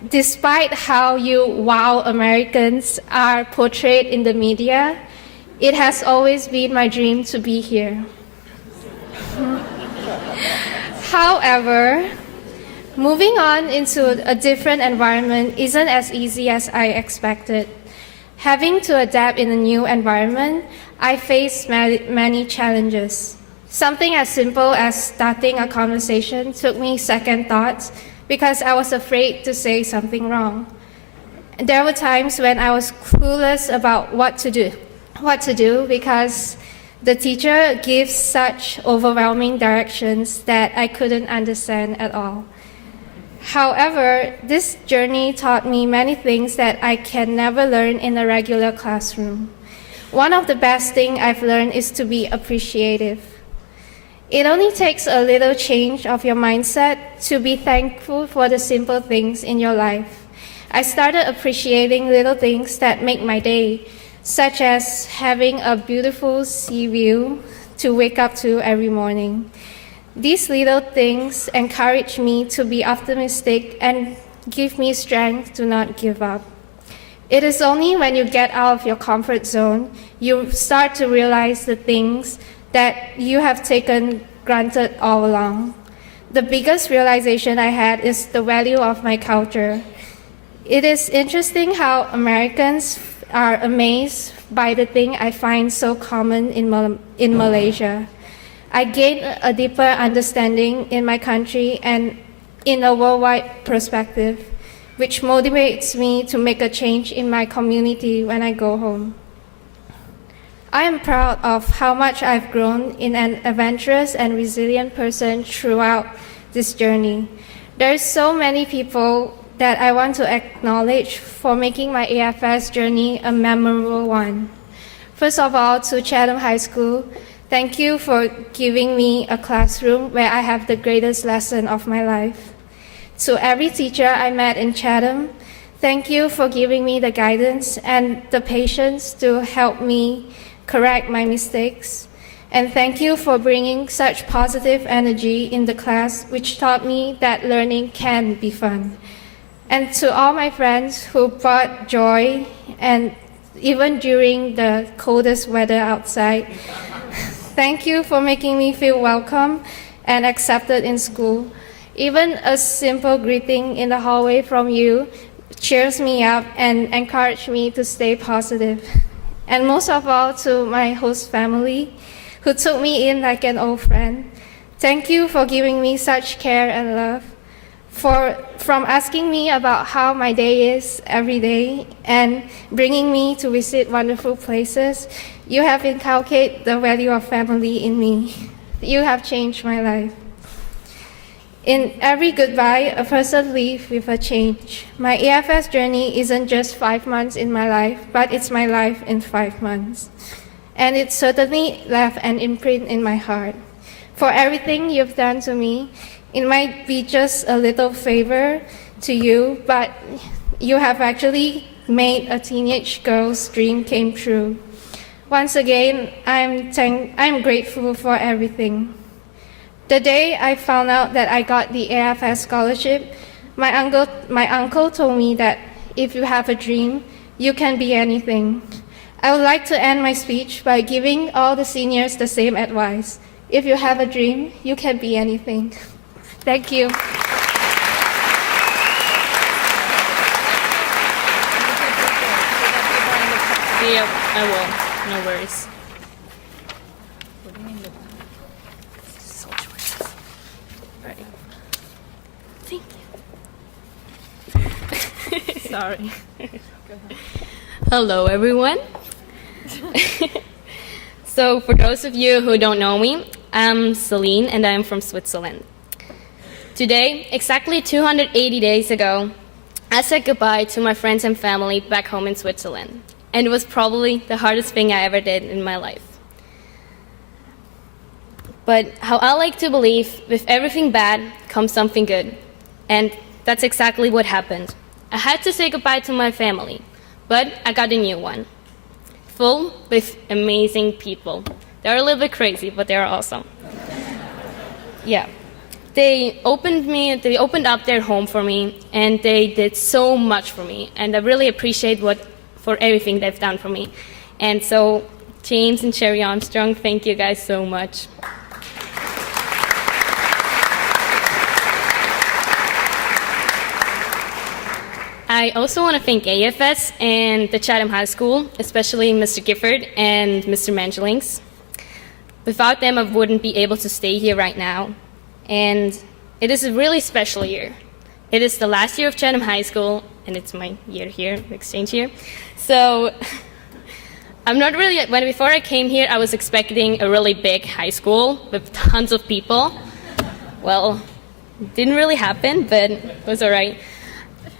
despite how you wow Americans are portrayed in the media, it has always been my dream to be here. However, moving on into a different environment isn't as easy as I expected. Having to adapt in a new environment, I faced many challenges. Something as simple as starting a conversation took me second thoughts because I was afraid to say something wrong. There were times when I was clueless about what to do because the teacher gives such overwhelming directions that I couldn't understand at all. However, this journey taught me many things that I can never learn in a regular classroom. One of the best things I've learned is to be appreciative. It only takes a little change of your mindset to be thankful for the simple things in your life. I started appreciating little things that make my day, such as having a beautiful sea view to wake up to every morning. These little things encourage me to be optimistic and give me strength to not give up. It is only when you get out of your comfort zone, you start to realize the things that you have taken granted all along. The biggest realization I had is the value of my culture. It is interesting how Americans are amazed by the thing I find so common in Malaysia. I gained a deeper understanding in my country and in a worldwide perspective, which motivates me to make a change in my community when I go home. I am proud of how much I've grown in an adventurous and resilient person throughout this journey. There are so many people that I want to acknowledge for making my AFS journey a memorable one. First of all, to Chatham High School, thank you for giving me a classroom where I have the greatest lesson of my life. To every teacher I met in Chatham, thank you for giving me the guidance and the patience to help me correct my mistakes. And thank you for bringing such positive energy in the class, which taught me that learning can be fun. And to all my friends who brought joy, and even during the coldest weather outside, thank you for making me feel welcome and accepted in school. Even a simple greeting in the hallway from you cheers me up and encourages me to stay positive. And most of all, to my host family, who took me in like an old friend. Thank you for giving me such care and love, from asking me about how my day is every day and bringing me to visit wonderful places. You have inculcated the value of family in me. You have changed my life. In every goodbye, a person leaves with a change. My AFS journey isn't just 5 months in my life, but it's my life in 5 months. And it certainly left an imprint in my heart. For everything you've done to me, it might be just a little favor to you, but you have actually made a teenage girl's dream came true. Once again, I'm grateful for everything. The day I found out that I got the AFS scholarship, my uncle told me that if you have a dream, you can be anything. I would like to end my speech by giving all the seniors the same advice. If you have a dream, you can be anything. Thank you. Yeah, I will. No worries. Thank you. Sorry. Hello, everyone. So, for those of you who don't know me, I'm Celine, and I'm from Switzerland. Today, exactly 280 days ago, I said goodbye to my friends and family back home in Switzerland, and it was probably the hardest thing I ever did in my life. But how I like to believe, with everything bad comes something good, and that's exactly what happened. I had to say goodbye to my family, but I got a new one, full with amazing people. They're a little bit crazy, but they're awesome. Yeah. They opened up their home for me, and they did so much for me, and I really appreciate for everything they've done for me. And so, James and Sherry Armstrong, thank you guys so much. I also want to thank AFS and the Chatham High School, especially Mr. Gifford and Mr. Mangelings. Without them, I wouldn't be able to stay here right now. And it is a really special year. It is the last year of Chatham High School, and it's my year here, exchange year. So before I came here, I was expecting a really big high school with tons of people. Well, it didn't really happen, but it was all right.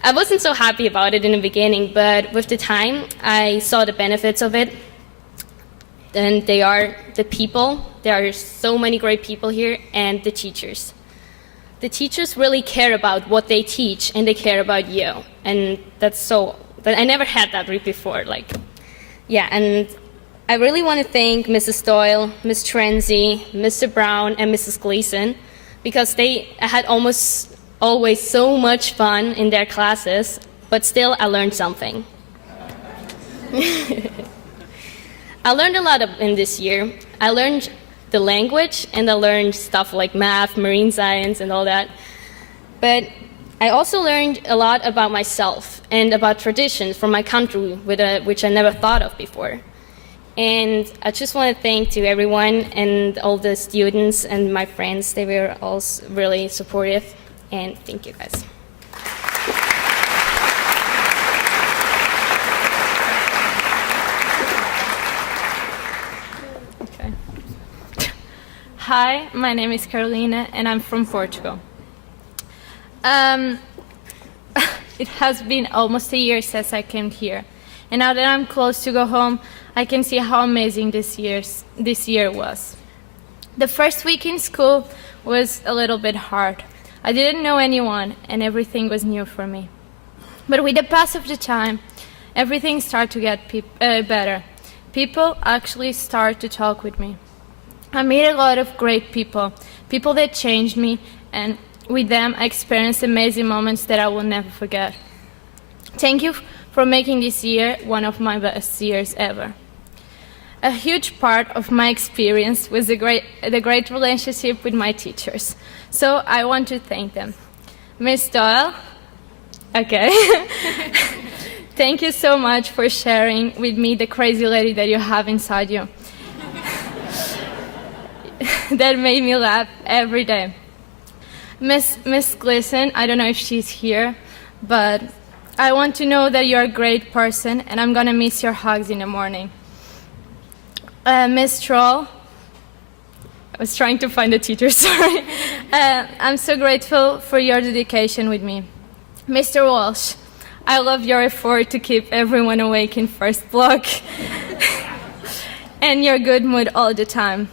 I wasn't so happy about it in the beginning, but with the time, I saw the benefits of it. And they are the people. There are so many great people here, and the teachers. The teachers really care about what they teach, and they care about you. And I never had that before. And I really want to thank Mrs. Doyle, Ms. Trenzy, Mr. Brown, and Mrs. Gleason, because I had almost always so much fun in their classes, but still I learned something. I learned a lot in this year. I learned the language, and I learned stuff like math, marine science, and all that. But I also learned a lot about myself and about traditions from my country, which I never thought of before. And I just want to thank to everyone and all the students and my friends. They were all really supportive. And thank you, guys. Okay. Hi, my name is Carolina, and I'm from Portugal. It has been almost a year since I came here, and now that I'm close to go home, I can see how amazing this year was. The first week in school was a little bit hard. I didn't know anyone, and everything was new for me. But with the pass of the time, everything started to get better. People actually started to talk with me. I met a lot of great people that changed me, and with them I experienced amazing moments that I will never forget. Thank you for making this year one of my best years ever. A huge part of my experience was the great relationship with my teachers. So I want to thank them. Miss Doyle, okay. Thank you so much for sharing with me the crazy lady that you have inside you. That made me laugh every day. Miss Gleason, I don't know if she's here, but I want to know that you're a great person, and I'm gonna miss your hugs in the morning. Miss Troll, I was trying to find a teacher, sorry. I'm so grateful for your dedication with me. Mr. Walsh, I love your effort to keep everyone awake in first block and your good mood all the time.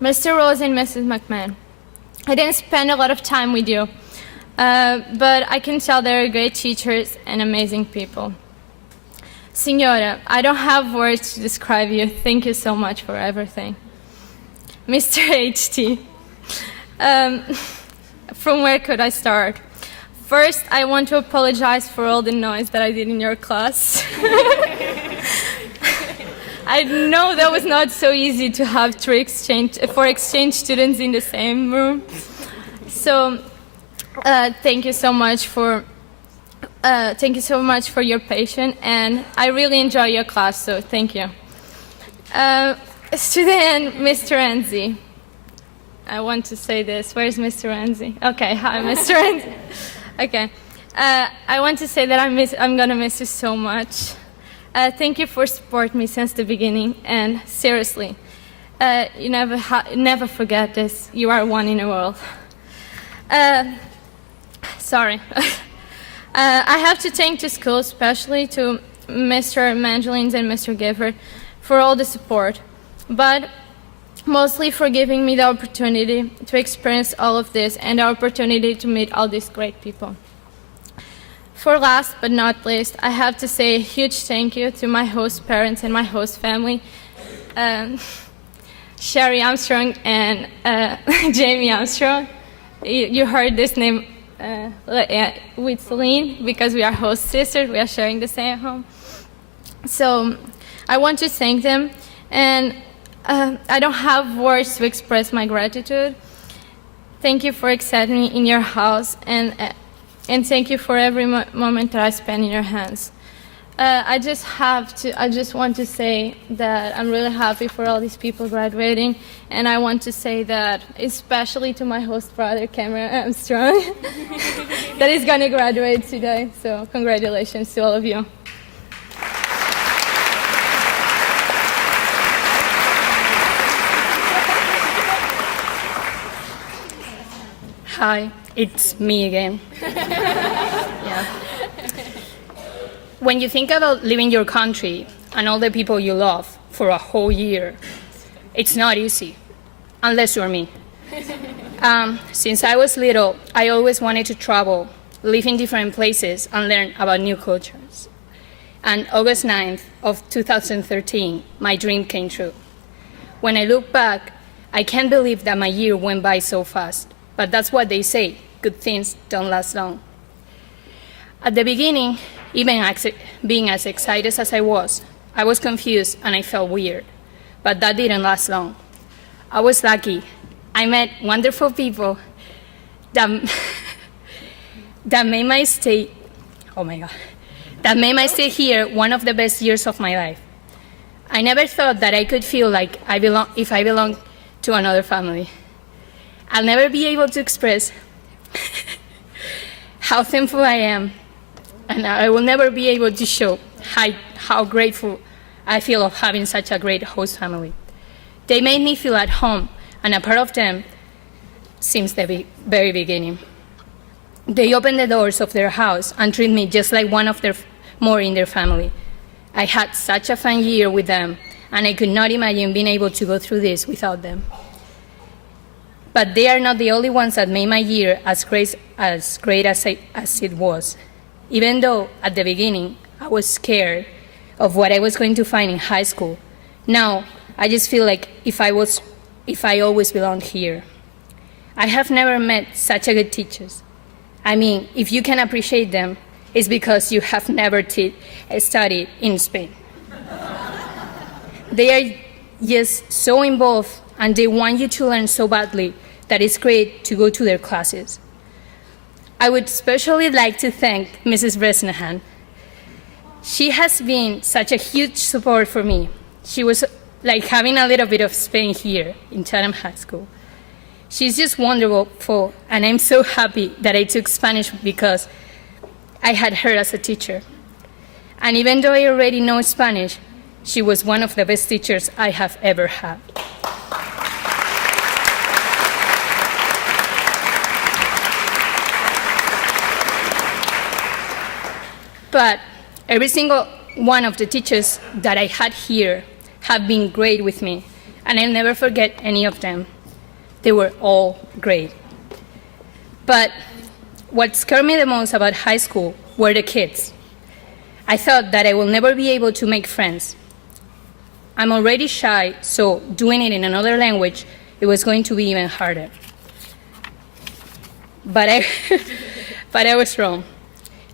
Mr. Rose and Mrs. McMahon, I didn't spend a lot of time with you, but I can tell they're great teachers and amazing people. Signora, I don't have words to describe you. Thank you so much for everything. Mr. HT, from where could I start? First, I want to apologize for all the noise that I did in your class. I know that was not so easy to have exchange students in the same room. So, thank you so much for your patience, and I really enjoy your class. So, thank you. Student Mr. Enzi, I want to say this. Where's Mr. Renzi? Okay, hi, Mr. Renzi. Okay. I want to say that I'm going to miss you so much. Thank you for supporting me since the beginning, and seriously, you never forget this. You are one in the world. Sorry. I have to thank the school, especially to Mr. Mangelins and Mr. Gifford, for all the support, but mostly for giving me the opportunity to experience all of this and the opportunity to meet all these great people. For last but not least, I have to say a huge thank you to my host parents and my host family, Sherry Armstrong and Jamie Armstrong. You heard this name with Celine because we are host sisters. We are sharing the same home. So I want to thank them, and I don't have words to express my gratitude. Thank you for accepting me in your house, and thank you for every moment that I spend in your hands. I just want to say that I'm really happy for all these people graduating, and I want to say that especially to my host brother, Cameron Armstrong, that is going to graduate today. So congratulations to all of you. Hi, it's me again. Yeah. When you think about leaving your country and all the people you love for a whole year, it's not easy, unless you're me. Since I was little, I always wanted to travel, live in different places, and learn about new cultures. And August 9th of 2013, my dream came true. When I look back, I can't believe that my year went by so fast. But that's what they say, good things don't last long. At the beginning, even being as excited as I was confused and I felt weird. But that didn't last long. I was lucky. I met wonderful people that made my stay, that made my stay here one of the best years of my life. I never thought that I could feel like if I belonged to another family. I'll never be able to express how thankful I am, and I will never be able to show how grateful I feel of having such a great host family. They made me feel at home, and a part of them since the very beginning. They opened the doors of their house and treated me just like one of their more in their family. I had such a fun year with them, and I could not imagine being able to go through this without them. But they are not the only ones that made my year as great as it was. Even though at the beginning I was scared of what I was going to find in high school, now I just feel like if I always belonged here. I have never met such a good teachers. I mean, if you can appreciate them, it's because you have never studied in Spain. They are just so involved, and they want you to learn so badly that it's great to go to their classes. I would especially like to thank Mrs. Bresnahan. She has been such a huge support for me. She was like having a little bit of Spain here in Chatham High School. She's just wonderful, and I'm so happy that I took Spanish because I had her as a teacher. And even though I already know Spanish, she was one of the best teachers I have ever had. But every single one of the teachers that I had here have been great with me, and I'll never forget any of them. They were all great. But what scared me the most about high school were the kids. I thought that I will never be able to make friends. I'm already shy, so doing it in another language, it was going to be even harder. But I was wrong.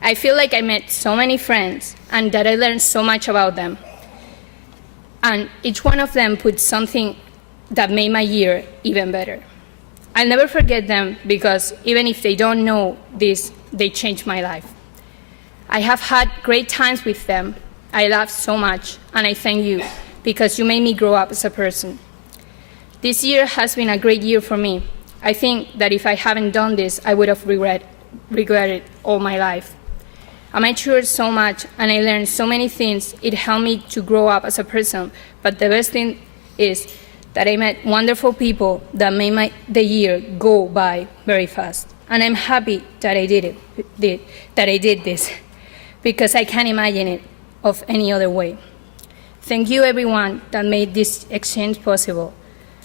I feel like I met so many friends and that I learned so much about them. And each one of them put something that made my year even better. I'll never forget them because even if they don't know this, they changed my life. I have had great times with them. I laughed so much, and I thank you because you made me grow up as a person. This year has been a great year for me. I think that if I haven't done this, I would have regretted all my life. I matured so much and I learned so many things. It helped me to grow up as a person. But the best thing is that I met wonderful people that made the year go by very fast. And I'm happy that I did this, because I can't imagine it of any other way. Thank you, everyone, that made this exchange possible.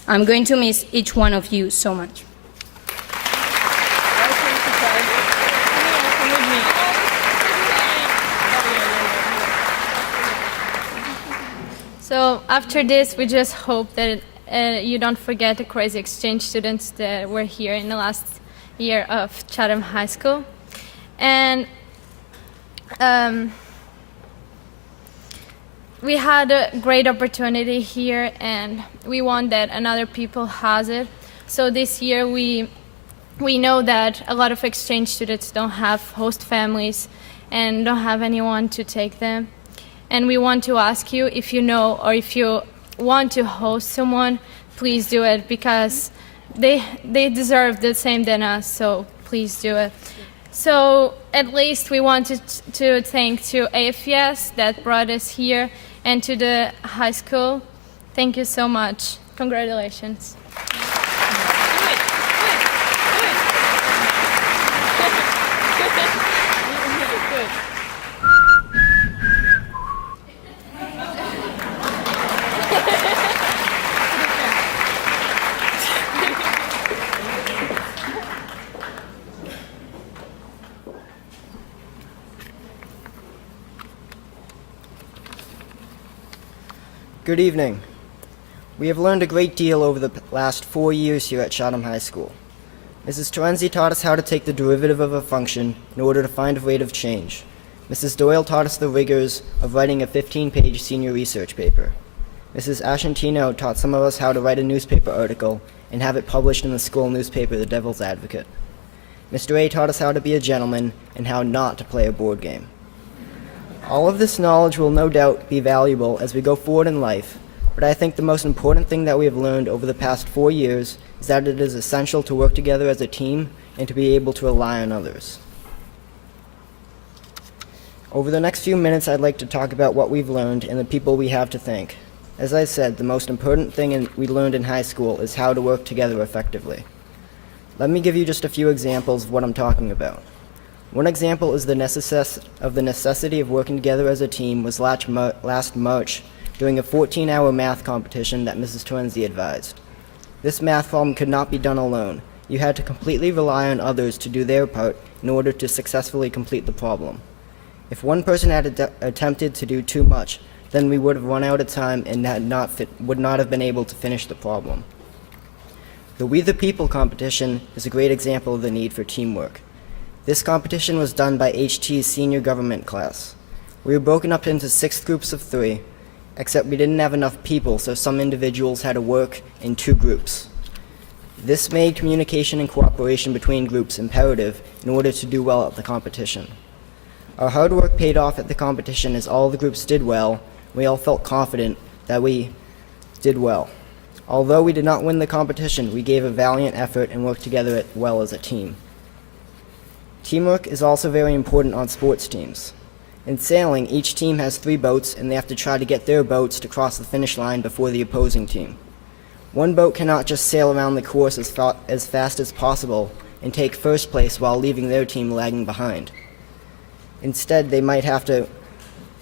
I'm going to miss each one of you so much. So after this, we just hope that you don't forget the crazy exchange students that were here in the last year of Chatham High School. And we had a great opportunity here, and we want that another people has it. So this year we know that a lot of exchange students don't have host families and don't have anyone to take them. And we want to ask you, if you know or if you want to host someone, please do it, because they deserve the same than us, so please do it. So at least we wanted to thank to AFES that brought us here, and to the high school. Thank you so much. Congratulations. Good evening. We have learned a great deal over the last 4 years here at Chatham High School. Mrs. Terenzi taught us how to take the derivative of a function in order to find a rate of change. Mrs. Doyle taught us the rigors of writing a 15-page senior research paper. Mrs. Ashantino taught some of us how to write a newspaper article and have it published in the school newspaper, The Devil's Advocate. Mr. A taught us how to be a gentleman and how not to play a board game. All of this knowledge will no doubt be valuable as we go forward in life, but I think the most important thing that we have learned over the past 4 years is that it is essential to work together as a team and to be able to rely on others. Over the next few minutes, I'd like to talk about what we've learned and the people we have to thank. As I said, the most important thing we learned in high school is how to work together effectively. Let me give you just a few examples of what I'm talking about. One example is the necessity of working together as a team was last March during a 14-hour math competition that Mrs. Terenzi advised. This math problem could not be done alone. You had to completely rely on others to do their part in order to successfully complete the problem. If one person had attempted to do too much, then we would have run out of time and would not have been able to finish the problem. The We the People competition is a great example of the need for teamwork. This competition was done by HT's senior government class. We were broken up into 6 groups of 3, except we didn't have enough people, so some individuals had to work in 2 groups. This made communication and cooperation between groups imperative in order to do well at the competition. Our hard work paid off at the competition as all the groups did well. We all felt confident that we did well. Although we did not win the competition, we gave a valiant effort and worked together well as a team. Teamwork is also very important on sports teams. In sailing, each team has 3 boats, and they have to try to get their boats to cross the finish line before the opposing team. One boat cannot just sail around the course as fast as possible and take first place while leaving their team lagging behind. Instead, they might have to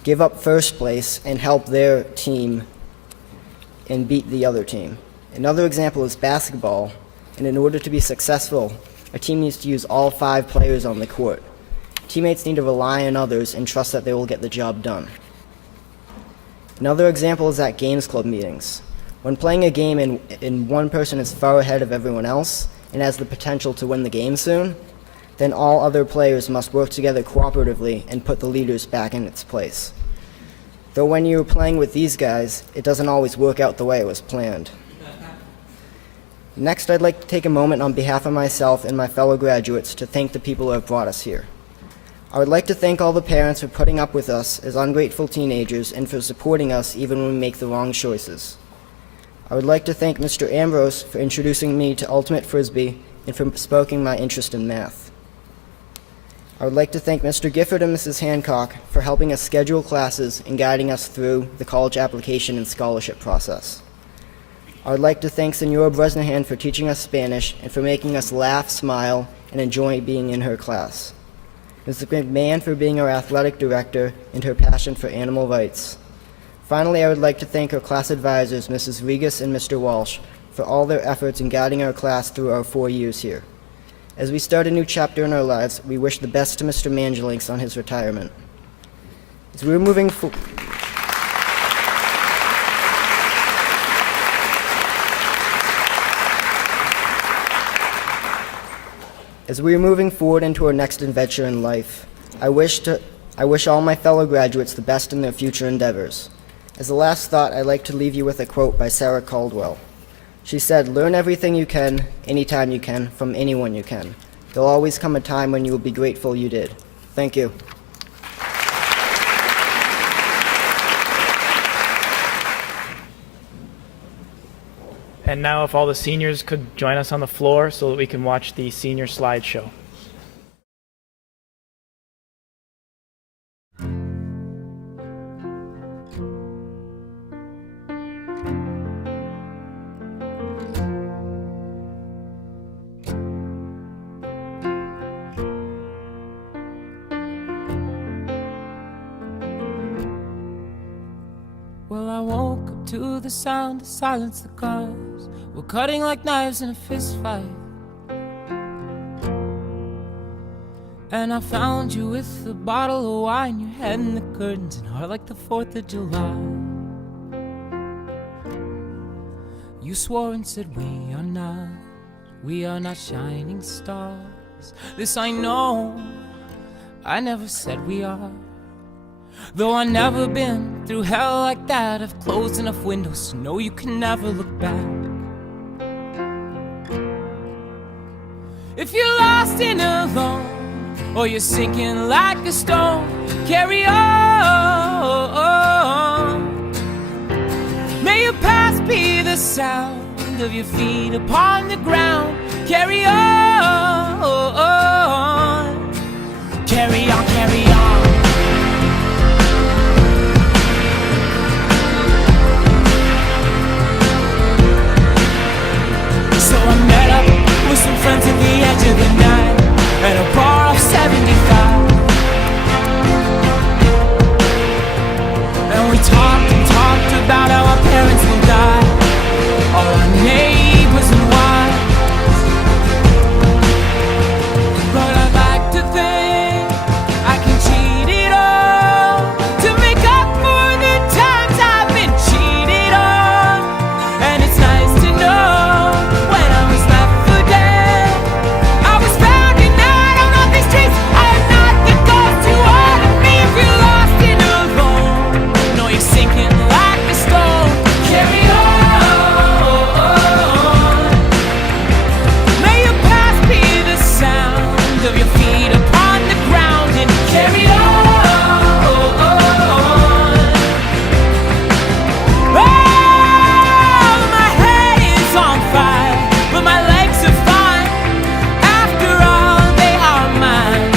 give up first place and help their team and beat the other team. Another example is basketball, and in order to be successful, a team needs to use all 5 players on the court. Teammates need to rely on others and trust that they will get the job done. Another example is at games club meetings. When playing a game and one person is far ahead of everyone else and has the potential to win the game soon, then all other players must work together cooperatively and put the leaders back in its place. Though when you're playing with these guys, it doesn't always work out the way it was planned. Next, I'd like to take a moment on behalf of myself and my fellow graduates to thank the people who have brought us here. I would like to thank all the parents for putting up with us as ungrateful teenagers and for supporting us even when we make the wrong choices. I would like to thank Mr. Ambrose for introducing me to Ultimate Frisbee and for sparking my interest in math. I would like to thank Mr. Gifford and Mrs. Hancock for helping us schedule classes and guiding us through the college application and scholarship process. I would like to thank Senora Bresnahan for teaching us Spanish and for making us laugh, smile, and enjoy being in her class. Mrs. McMahon for being our athletic director and her passion for animal rights. Finally, I would like to thank our class advisors, Mrs. Regas and Mr. Walsh, for all their efforts in guiding our class through our 4 years here. As we start a new chapter in our lives, we wish the best to Mr. Mangelinks on his retirement. As we're moving forward, into our next adventure in life, I wish all my fellow graduates the best in their future endeavors. As a last thought, I'd like to leave you with a quote by Sarah Caldwell. She said, "Learn everything you can, anytime you can, from anyone you can. There'll always come a time when you will be grateful you did." Thank you. And now if all the seniors could join us on the floor so that we can watch the senior slideshow. Well, I woke up to the sound of silence. The cars were cutting like knives in a fist fight. And I found you with a bottle of wine, your head in the curtains and heart like the 4th of July. You swore and said we are not shining stars. This I know, I never said we are. Though I've never been through hell like that, I've closed enough windows to know you can never look back. If you're lost and alone, or you're sinking like a stone, carry on. May your past be the sound of your feet upon the ground. Carry on. Carry on, carry on. So I met up with some friends at the edge of the night at a bar off 75. And we talked and talked about how our parents will die, all our neighbors and wives. But I'd like to think I can cheat it all to make up for the times I've been cheated on. And it's nice to know when I was left for dead, I was found and I don't know these streets. I am not the ghost you haunted me. If you're lost and alone, know you're sinking like a stone. Carry on. May your past be the sound of your feet upon the ground, and carry on. Oh, my head is on fire, but my legs are fine. After all, they are mine.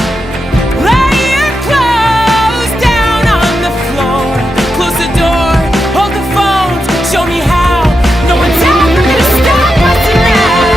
Lay your clothes down on the floor, close the door, hold the phone, show me how. No one's ever gonna stop us tonight.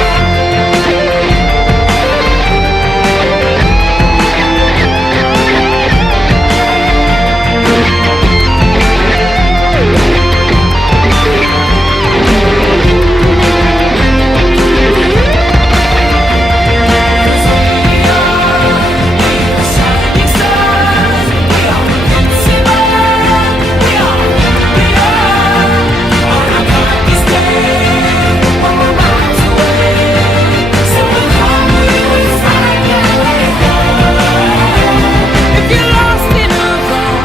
If you're lost and alone,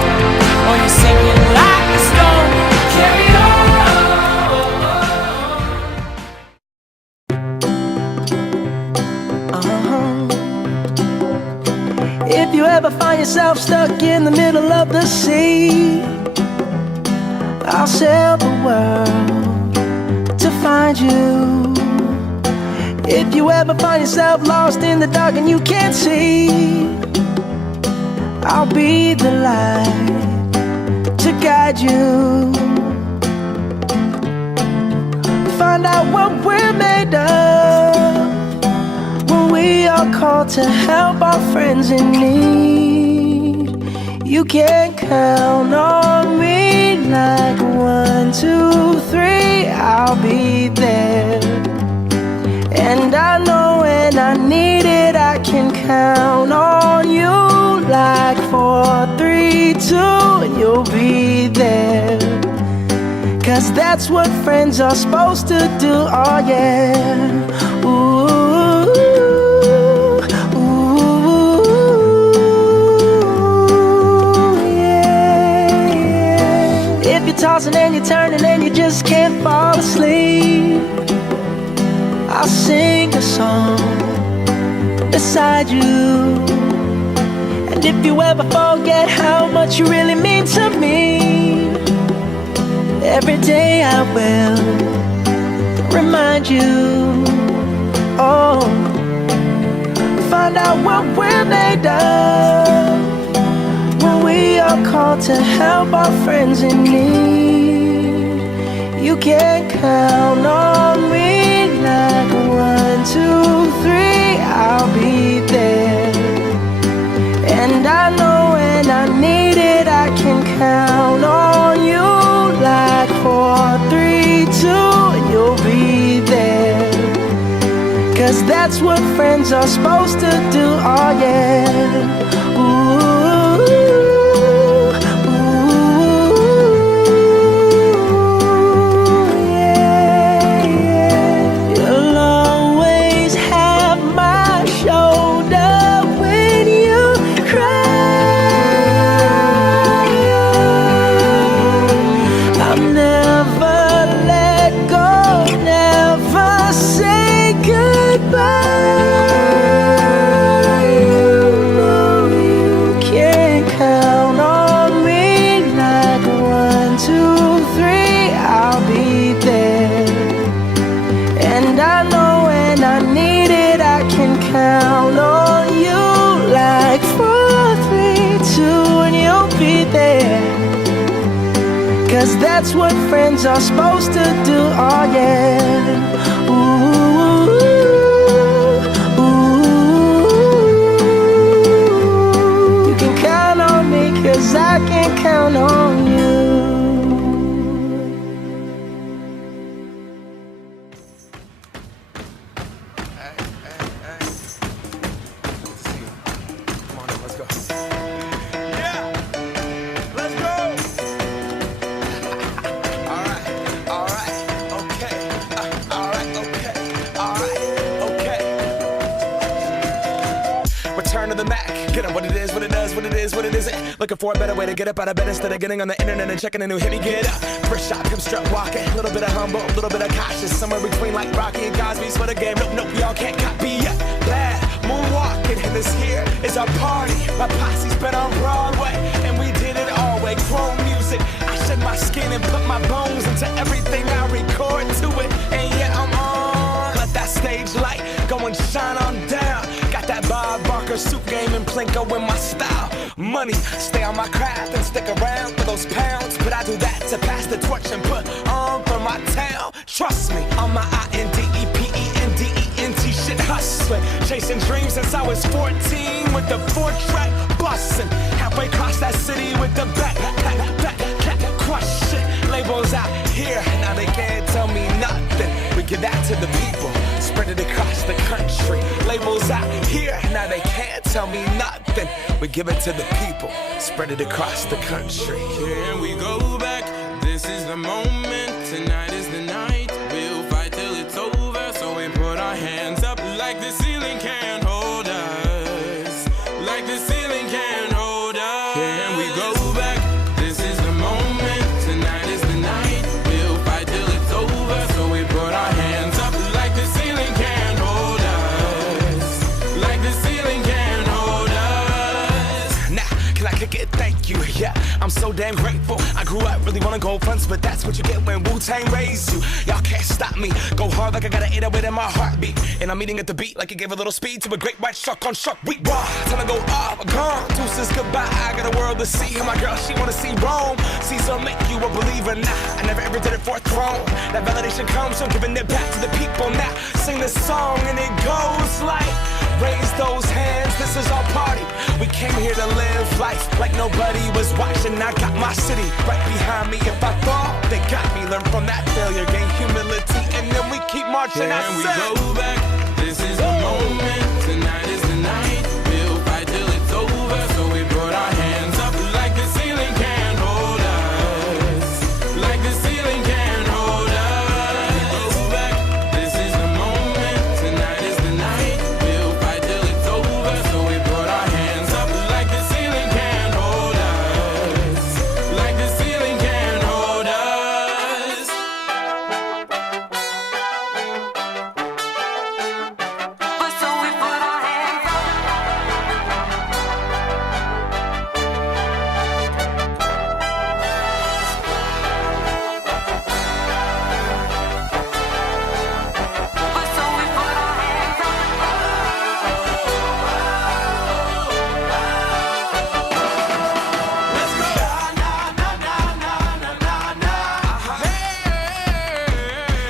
or you're sinking like a stone, carry on. If you ever find yourself stuck in the middle of the sea, I'll sail the world find you. If you ever find yourself lost in the dark and you can't see, I'll be the light to guide you. Find out what we're made of when we are called to help our friends in need. You can count on me like 1, 2, 3, I'll be there. And I know when I need it, I can count on you like 4, 3, 2, and you'll be there. 'Cause that's what friends are supposed to do, oh yeah. Ooh, ooh, yeah, yeah. If you're tossing and you're turning and you just can't fall asleep, I'll sing a song beside you. And if you ever forget how much you really mean to me, every day I will remind you. Oh, find out what we're made of when we are called to help our friends in need. You can count on me like 1, 2, 3, I'll be there. And I know when I need it, I can count on you like 4, 3, 2, and you'll be there. 'Cause that's what friends are supposed to do, oh yeah. Ooh, ooh, yeah, yeah. You'll always have my shoulder when you cry. I'll never let go, never say goodbye. You know you can count on me like 1, 2, 3, I'll be there. And I know when I need it, I can count on you like 4, 3, 2, and you'll be there. 'Cause that's what friends are supposed to do, oh yeah. Ooh, ooh, you can count on me 'cause I can count on you. Return to the Mac. Get up what it is, what it does, what it is, what it isn't. Looking for a better way to get up out of bed instead of getting on the internet and checking a new hit. Me get up. First shot, come strut walking. A little bit of humble, a little bit of cautious. Somewhere between like Rocky and Cosby's for the game. Nope, nope, y'all can't copy yet. Bad moonwalking, and this here is our party. My posse's been on Broadway, and we did it all way. Chrome music. I shed my skin and put my bones into everything I record to it. And yeah, I'm on. Let that stage light go and shine on down. Got that Bob Barker suit game and Plinko in my style. Money, stay on my craft and stick around for those pounds. But I do that to pass the torch and put on for my town. Trust me, on my INDEPENDENT shit hustling. Chasing dreams since I was 14 with the 4-track bustin'. Halfway across that city with the back crush shit. Labels out here, now they can't tell me nothing. We give that to the people, spread it across the country. Labels out here, now they can't tell me nothing. We give it to the people, spread it across the country. Here we go back, this is the moment, tonight is the night. We'll fight till it's over, so we put our hands up like the ceiling can't hold us. Like the ceiling can't hold us. Here we go back, this is the moment, tonight is the night. We'll fight till it's over, so we put our hands up like the ceiling can't hold us. Like the ceiling can't hold us. Now, can I kick it? Thank you, yeah. I'm so so damn grateful. I grew up really wanna go fronts, but that's what you get when Wu-Tang raised you. Y'all can't stop me. Go hard like I got an 808 in my heartbeat. And I'm eating at the beat like it gave a little speed to a great white shark on shark week. Raw, time to go off, gone. Deuces goodbye, I got a world to see. And my girl, she wanna see Rome. Caesar make you a believer. Nah, I never ever did it for a throne. That validation comes from giving it back to the people. Now sing this song and it goes like, raise those hands, this is our party. We came here to live life like nobody was watching. I got my city right behind me. If I fall, they got me. Learn from that failure, gain humility, and then we keep marching. I Can we said, go back? This is the moment. Tonight is the night. We'll fight till it's over. So we brought our hands up like the ceiling can't hold us. Like the ceiling can't hold us. Go back. This is the moment. Tonight is the night. We'll fight till it's over. So we brought our hands up like the ceiling can't hold us. Like the ceiling can't hold us. But so we put our hands up. But so we put our hands up.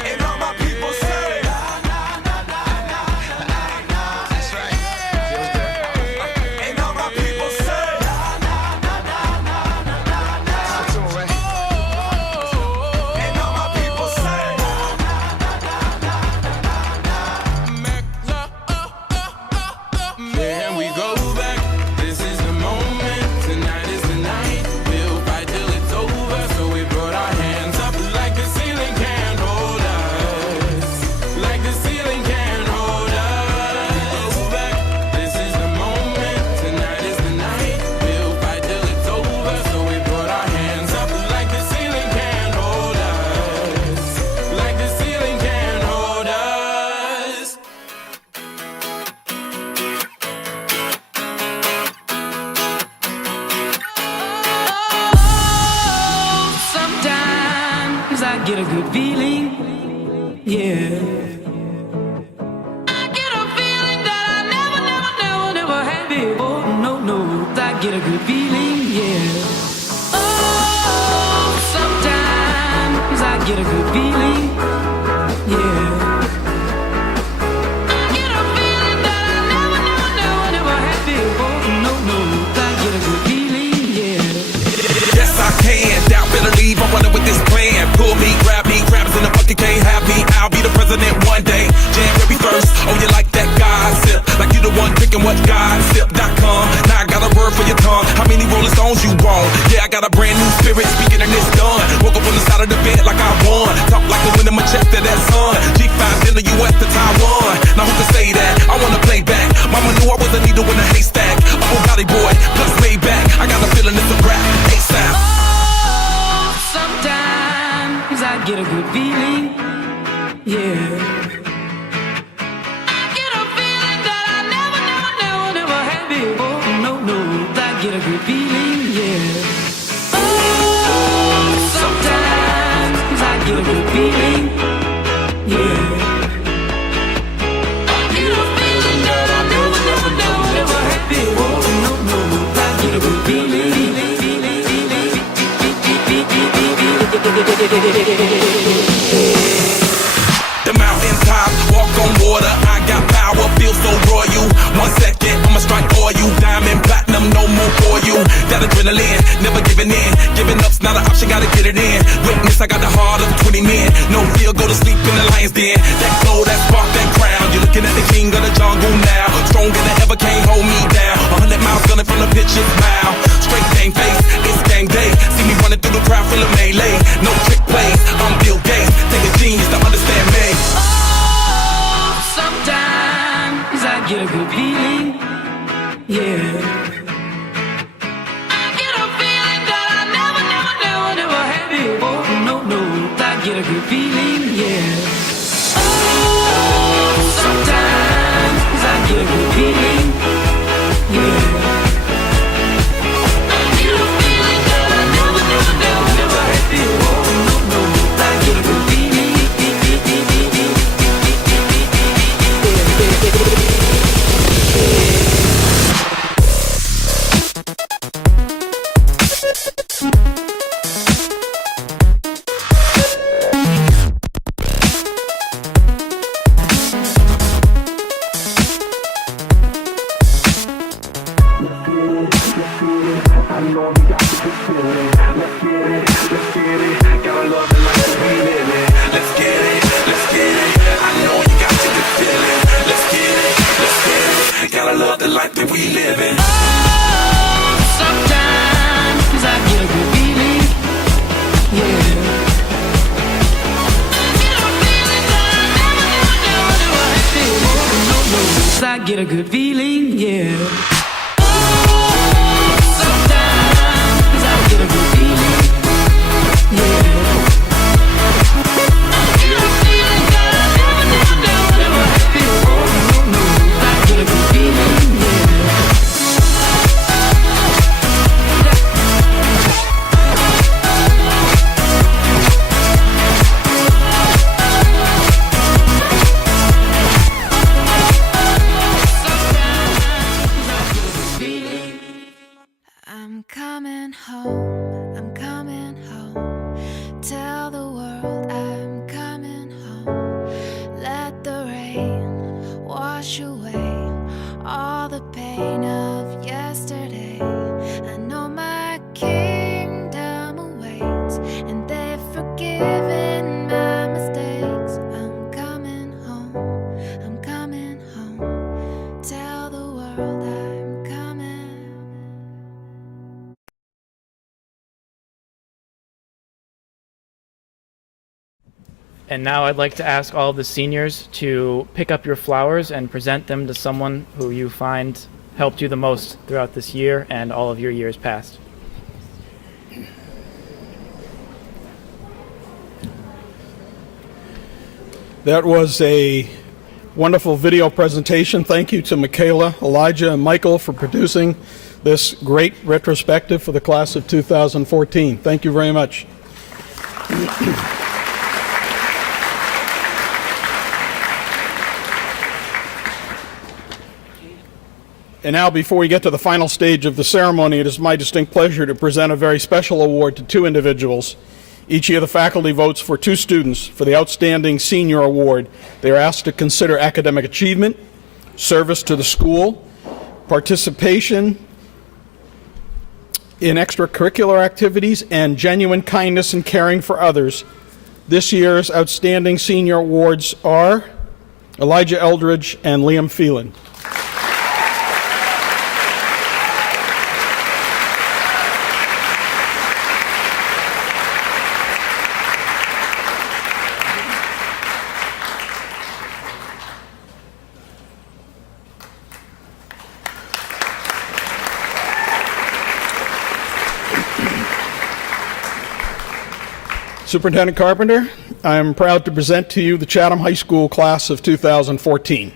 and all my people say, that's right. And all my people say, and all my people say, Can we go back? This is the moment. Tonight is the night. We'll fight till it's over. So we brought our hands up like the ceiling can't hold us. Like the ceiling can't hold us. Go back. This is the moment. Tonight is the night. We'll fight till it's over. So we brought our hands up like the ceiling can't hold us. Like the ceiling can't hold us. Sometimes I get a good feeling, yeah. I get a feeling that I never had before. No, I get a good feeling, yeah. Oh, sometimes I get a good feeling, yeah. I get a feeling that I never had before. No, I get a good feeling, yeah. yes I can. Doubt, better leave. I'm running with this plan. Pull me, grab me, crabs in the bucket can't have me. I'll be the president one day. January 1st. Oh, you like that gossip? Like you the one drinking what gossip.com. Now I got a word for your tongue. How many Rolling Stones you want? Yeah, I got a brand new spirit speaking and it's done. Woke up on the side of the bed like I won. Talk like the wind in my chest to that sun. G5 in the US to Taiwan. Now who can say that? I wanna play back. Mama knew I was a needle in a haystack. Upper body boy, plus way back. I got a feeling it's a rap. ASAP. Oh, sometimes I get a good feeling, yeah. I get a feeling that I never had before. No, I get a good feeling, yeah. Oh, sometimes I get a good feeling, yeah. I get a feeling that I never had before. No, I get a good feeling. The mountaintop, walk on water. I got power, feel so royal. 1 second, I'ma strike for you. Diamond, platinum, no more for you. That adrenaline, never giving in. Giving up's not an option, gotta get it in. Witness, I got the heart of 20 men. No fear, go to sleep in the lion's den. That glow, that spark, that crown. You're looking at the king of the jungle now. Stronger than ever, can't hold me down. 100 miles gunning from the pitcher's mouth. Straight game face, it's game day. See me running through the crowd full of melee. No trick plays, I'm Bill Gates. Take a genius to understand me. Oh, sometimes I get a good feeling, yeah. I get a feeling that I never had before. No, I get a good feeling, yeah. Oh, sometimes I get a good feeling, yeah. I get a feeling that I never I know you got the good feeling. Let's get it, let's get it. Gotta love it like we live it. Let's get it, let's get it. I know you got the good feeling. Let's get it, let's get it. Gotta love the life that we live in. Oh, sometimes I get a good feeling, yeah. I get a good feeling, yeah. Oh, sometimes I get a good feeling, yeah. I get a feeling that I never had before. I get a good feeling, yeah. I'm coming home, I'm coming home. Tell the world I'm coming home. Let the rain wash away all the pain of yesterday. I know my kingdom awaits, and they've forgiven my mistakes. I'm coming home, I'm coming home. Tell the world I'm coming. And now I'd like to ask all of the seniors to pick up your flowers and present them to someone who you find helped you the most throughout this year and all of your years past. That was a wonderful video presentation. Thank you to Michaela, Elijah, and Michael for producing this great retrospective for the class of 2014. Thank you very much. And now, before we get to the final stage of the ceremony, it is my distinct pleasure to present a very special award to two individuals. Each year, the faculty votes for two students for the Outstanding Senior Award. They are asked to consider academic achievement, service to the school, participation in extracurricular activities, and genuine kindness and caring for others. This year's Outstanding Senior Awards are Elijah Eldridge and Liam Phelan. Superintendent Carpenter, I am proud to present to you the Chatham High School class of 2014.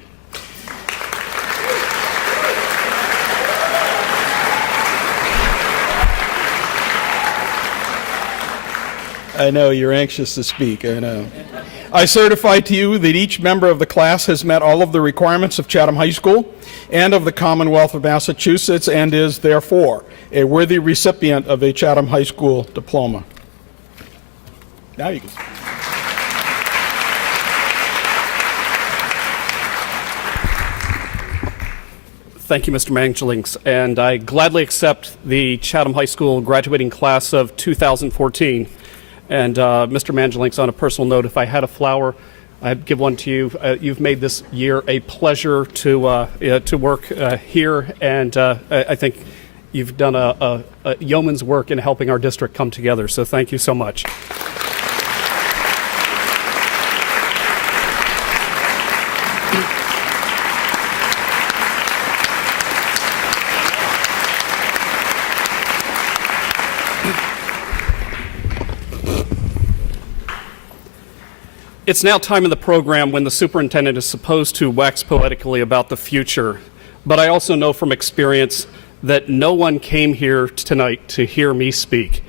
I know you're anxious to speak, I know. I certify to you that each member of the class has met all of the requirements of Chatham High School and of the Commonwealth of Massachusetts and is, therefore, a worthy recipient of a Chatham High School diploma. Now you can. Thank you, Mr. Mangelinks, and I gladly accept the Chatham High School graduating class of 2014. And Mr. Mangelinks, on a personal note, if I had a flower, I'd give one to you. You've made this year a pleasure to work here, and I think you've done a yeoman's work in helping our district come together. So thank you so much. It's now time in the program when the superintendent is supposed to wax poetically about the future, but I also know from experience that no one came here tonight to hear me speak.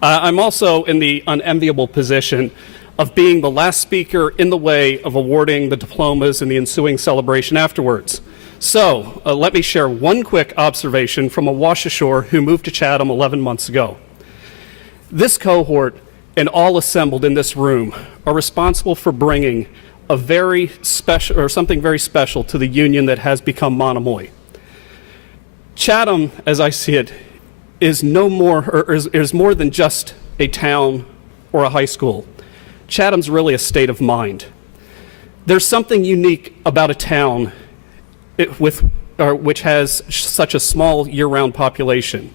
I'm also in the unenviable position of being the last speaker in the way of awarding the diplomas in the ensuing celebration afterwards. So let me share one quick observation from a wash ashore who moved to Chatham 11 months ago. This cohort and all assembled in this room are responsible for bringing a very special, or something very special, to the union that has become Monomoy. Chatham, as I see it, is is more than just a town or a high school. Chatham's really a state of mind. There's something unique about a town which has such a small year-round population.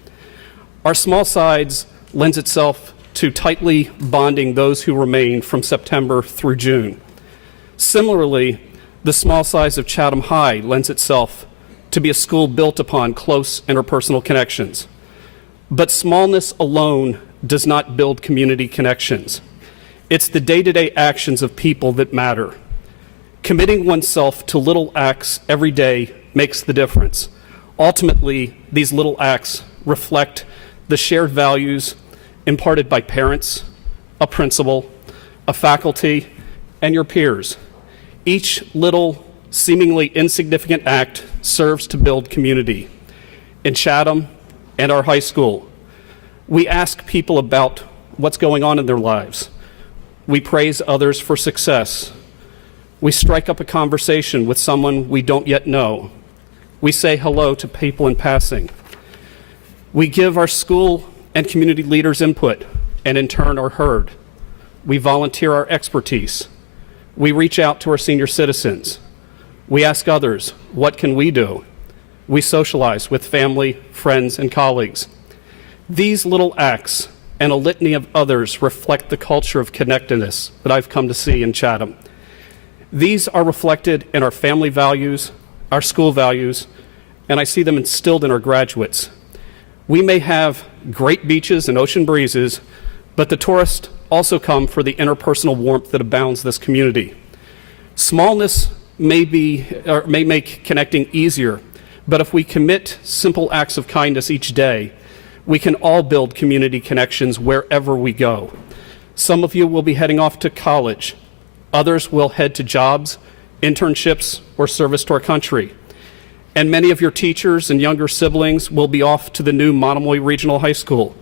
Our small size lends itself to tightly bonding those who remain from September through June. Similarly, the small size of Chatham High lends itself to be a school built upon close interpersonal connections. But smallness alone does not build community connections. It's the day-to-day actions of people that matter. Committing oneself to little acts every day makes the difference. Ultimately, these little acts reflect the shared values imparted by parents, a principal, a faculty, and your peers. Each little, seemingly insignificant act serves to build community. In Chatham and our high school, we ask people about what's going on in their lives. We praise others for success. We strike up a conversation with someone we don't yet know. We say hello to people in passing. We give our school and community leaders input, and in turn are heard. We volunteer our expertise. We reach out to our senior citizens. We ask others, what can we do? We socialize with family, friends, and colleagues. These little acts and a litany of others reflect the culture of connectedness that I've come to see in Chatham. These are reflected in our family values, our school values, and I see them instilled in our graduates. We may have great beaches and ocean breezes, but the tourists also come for the interpersonal warmth that abounds this community. Smallness may make connecting easier, but if we commit simple acts of kindness each day, we can all build community connections wherever we go. Some of you will be heading off to college. Others will head to jobs, internships, or service to our country. And many of your teachers and younger siblings will be off to the new Monomoy Regional High School.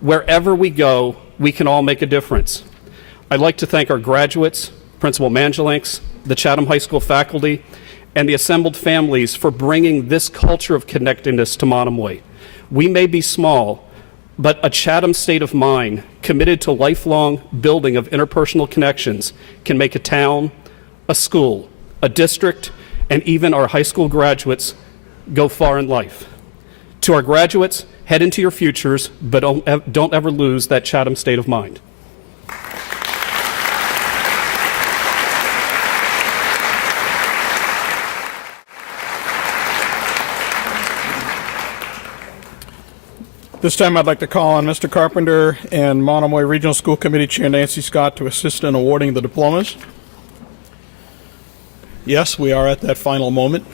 Wherever we go, we can all make a difference. I'd like to thank our graduates, Principal Mangelinks, the Chatham High School faculty, and the assembled families for bringing this culture of connectedness to Monomoy. We may be small, but a Chatham state of mind committed to lifelong building of interpersonal connections can make a town, a school, a district, and even our high school graduates go far in life. To our graduates, head into your futures, but don't ever lose that Chatham state of mind. This time I'd like to call on Mr. Carpenter and Monomoy Regional School Committee Chair Nancy Scott to assist in awarding the diplomas. Yes, we are at that final moment.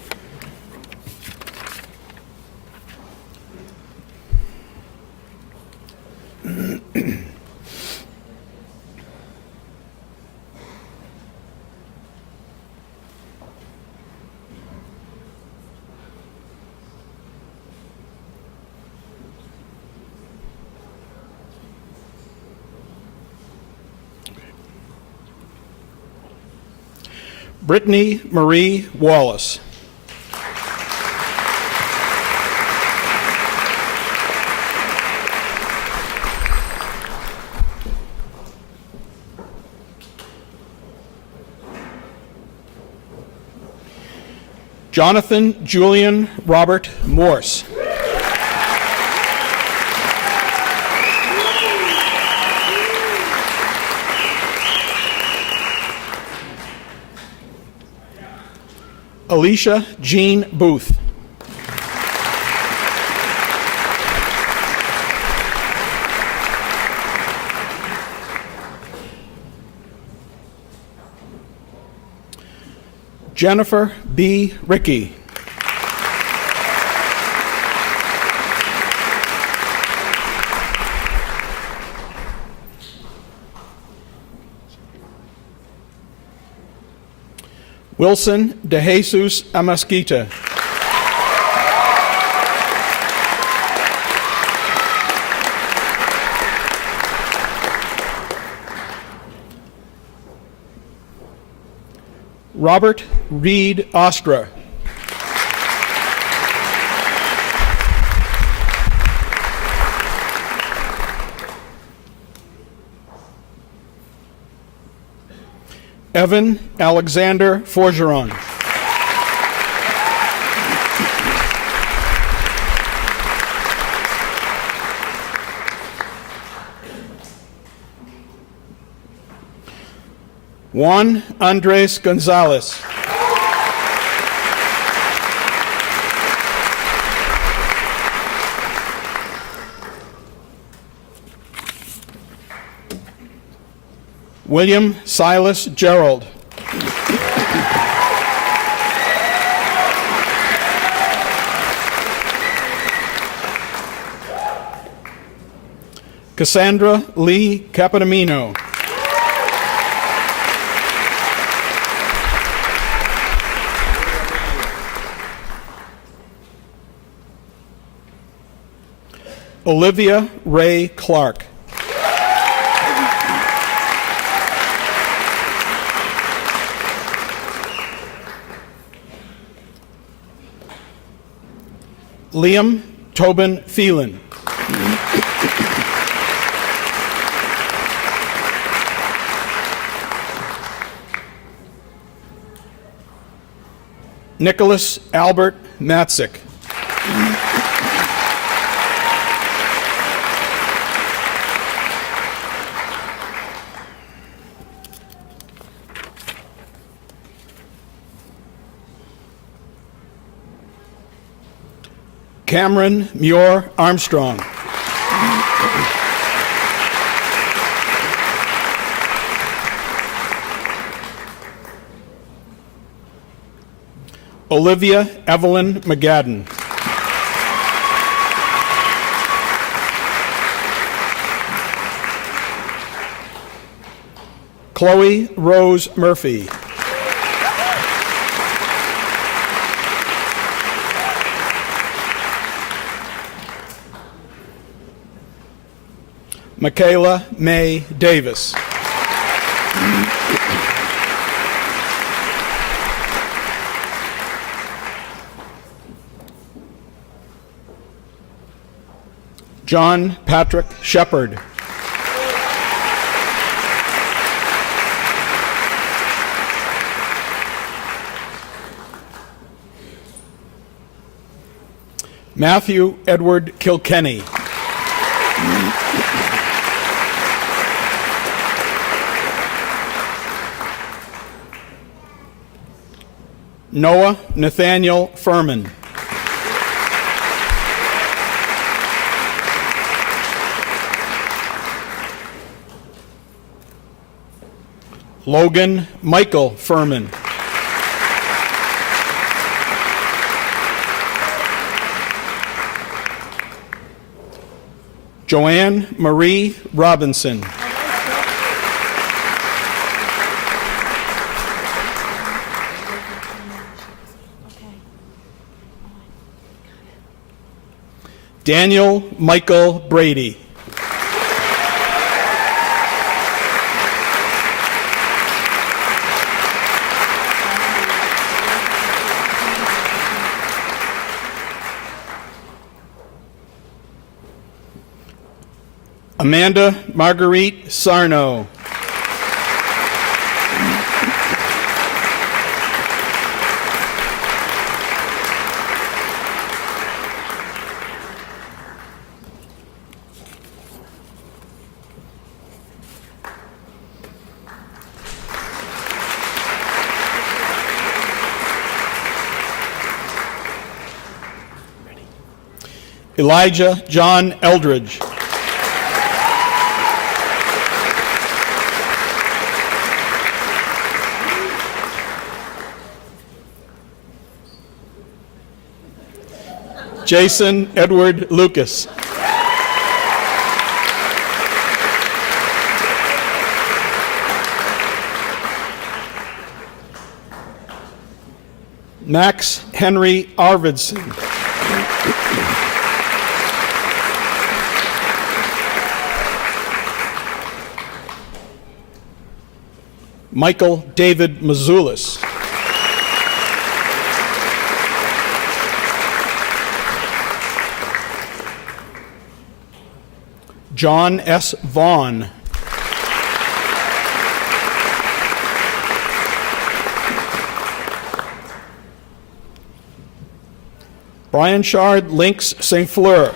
Brittany Marie Wallace. Jonathan Julian Robert Morse. Alicia Jean Booth. Jennifer B. Rickey. Wilson De Jesus Amasquita. Robert Reed Ostra. Evan Alexander Forgeron. Juan Andres Gonzalez. William Silas Gerald. Cassandra Lee Capitamino. Olivia Ray Clark. Liam Tobin Phelan. Nicholas Albert Matzik. Cameron Muir Armstrong. Olivia Evelyn McGadden. Chloe Rose Murphy. Michaela May Davis. John Patrick Shepard. Matthew Edward Kilkenny. Noah Nathaniel Furman. Logan Michael Furman. Joanne Marie Robinson. Daniel Michael Brady. Amanda Marguerite Sarno. Elijah John Eldridge. Jason Edward Lucas. Max Henry Arvidsson. Michael David Mazulis. John S. Vaughn. Brian Chard, Lynx St. Fleur.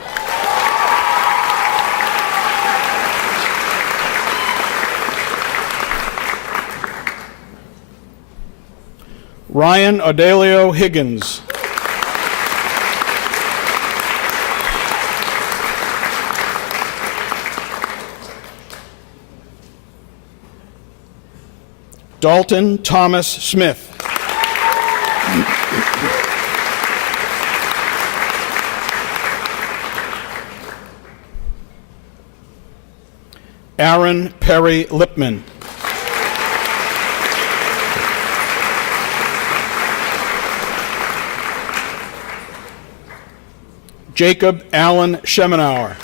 Ryan Adelio Higgins. Dalton Thomas Smith. Aaron Perry Lipman. Jacob Allen Schemenauer.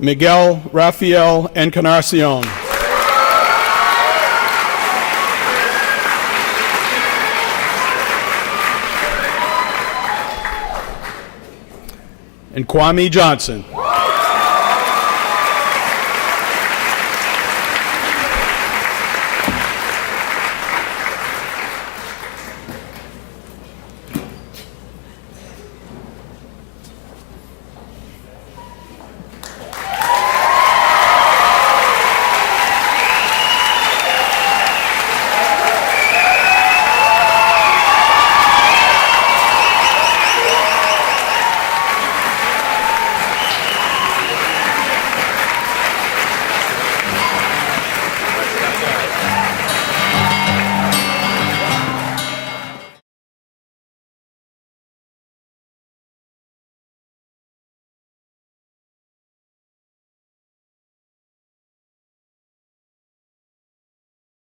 Miguel Rafael Encarnacion. And Kwame Johnson.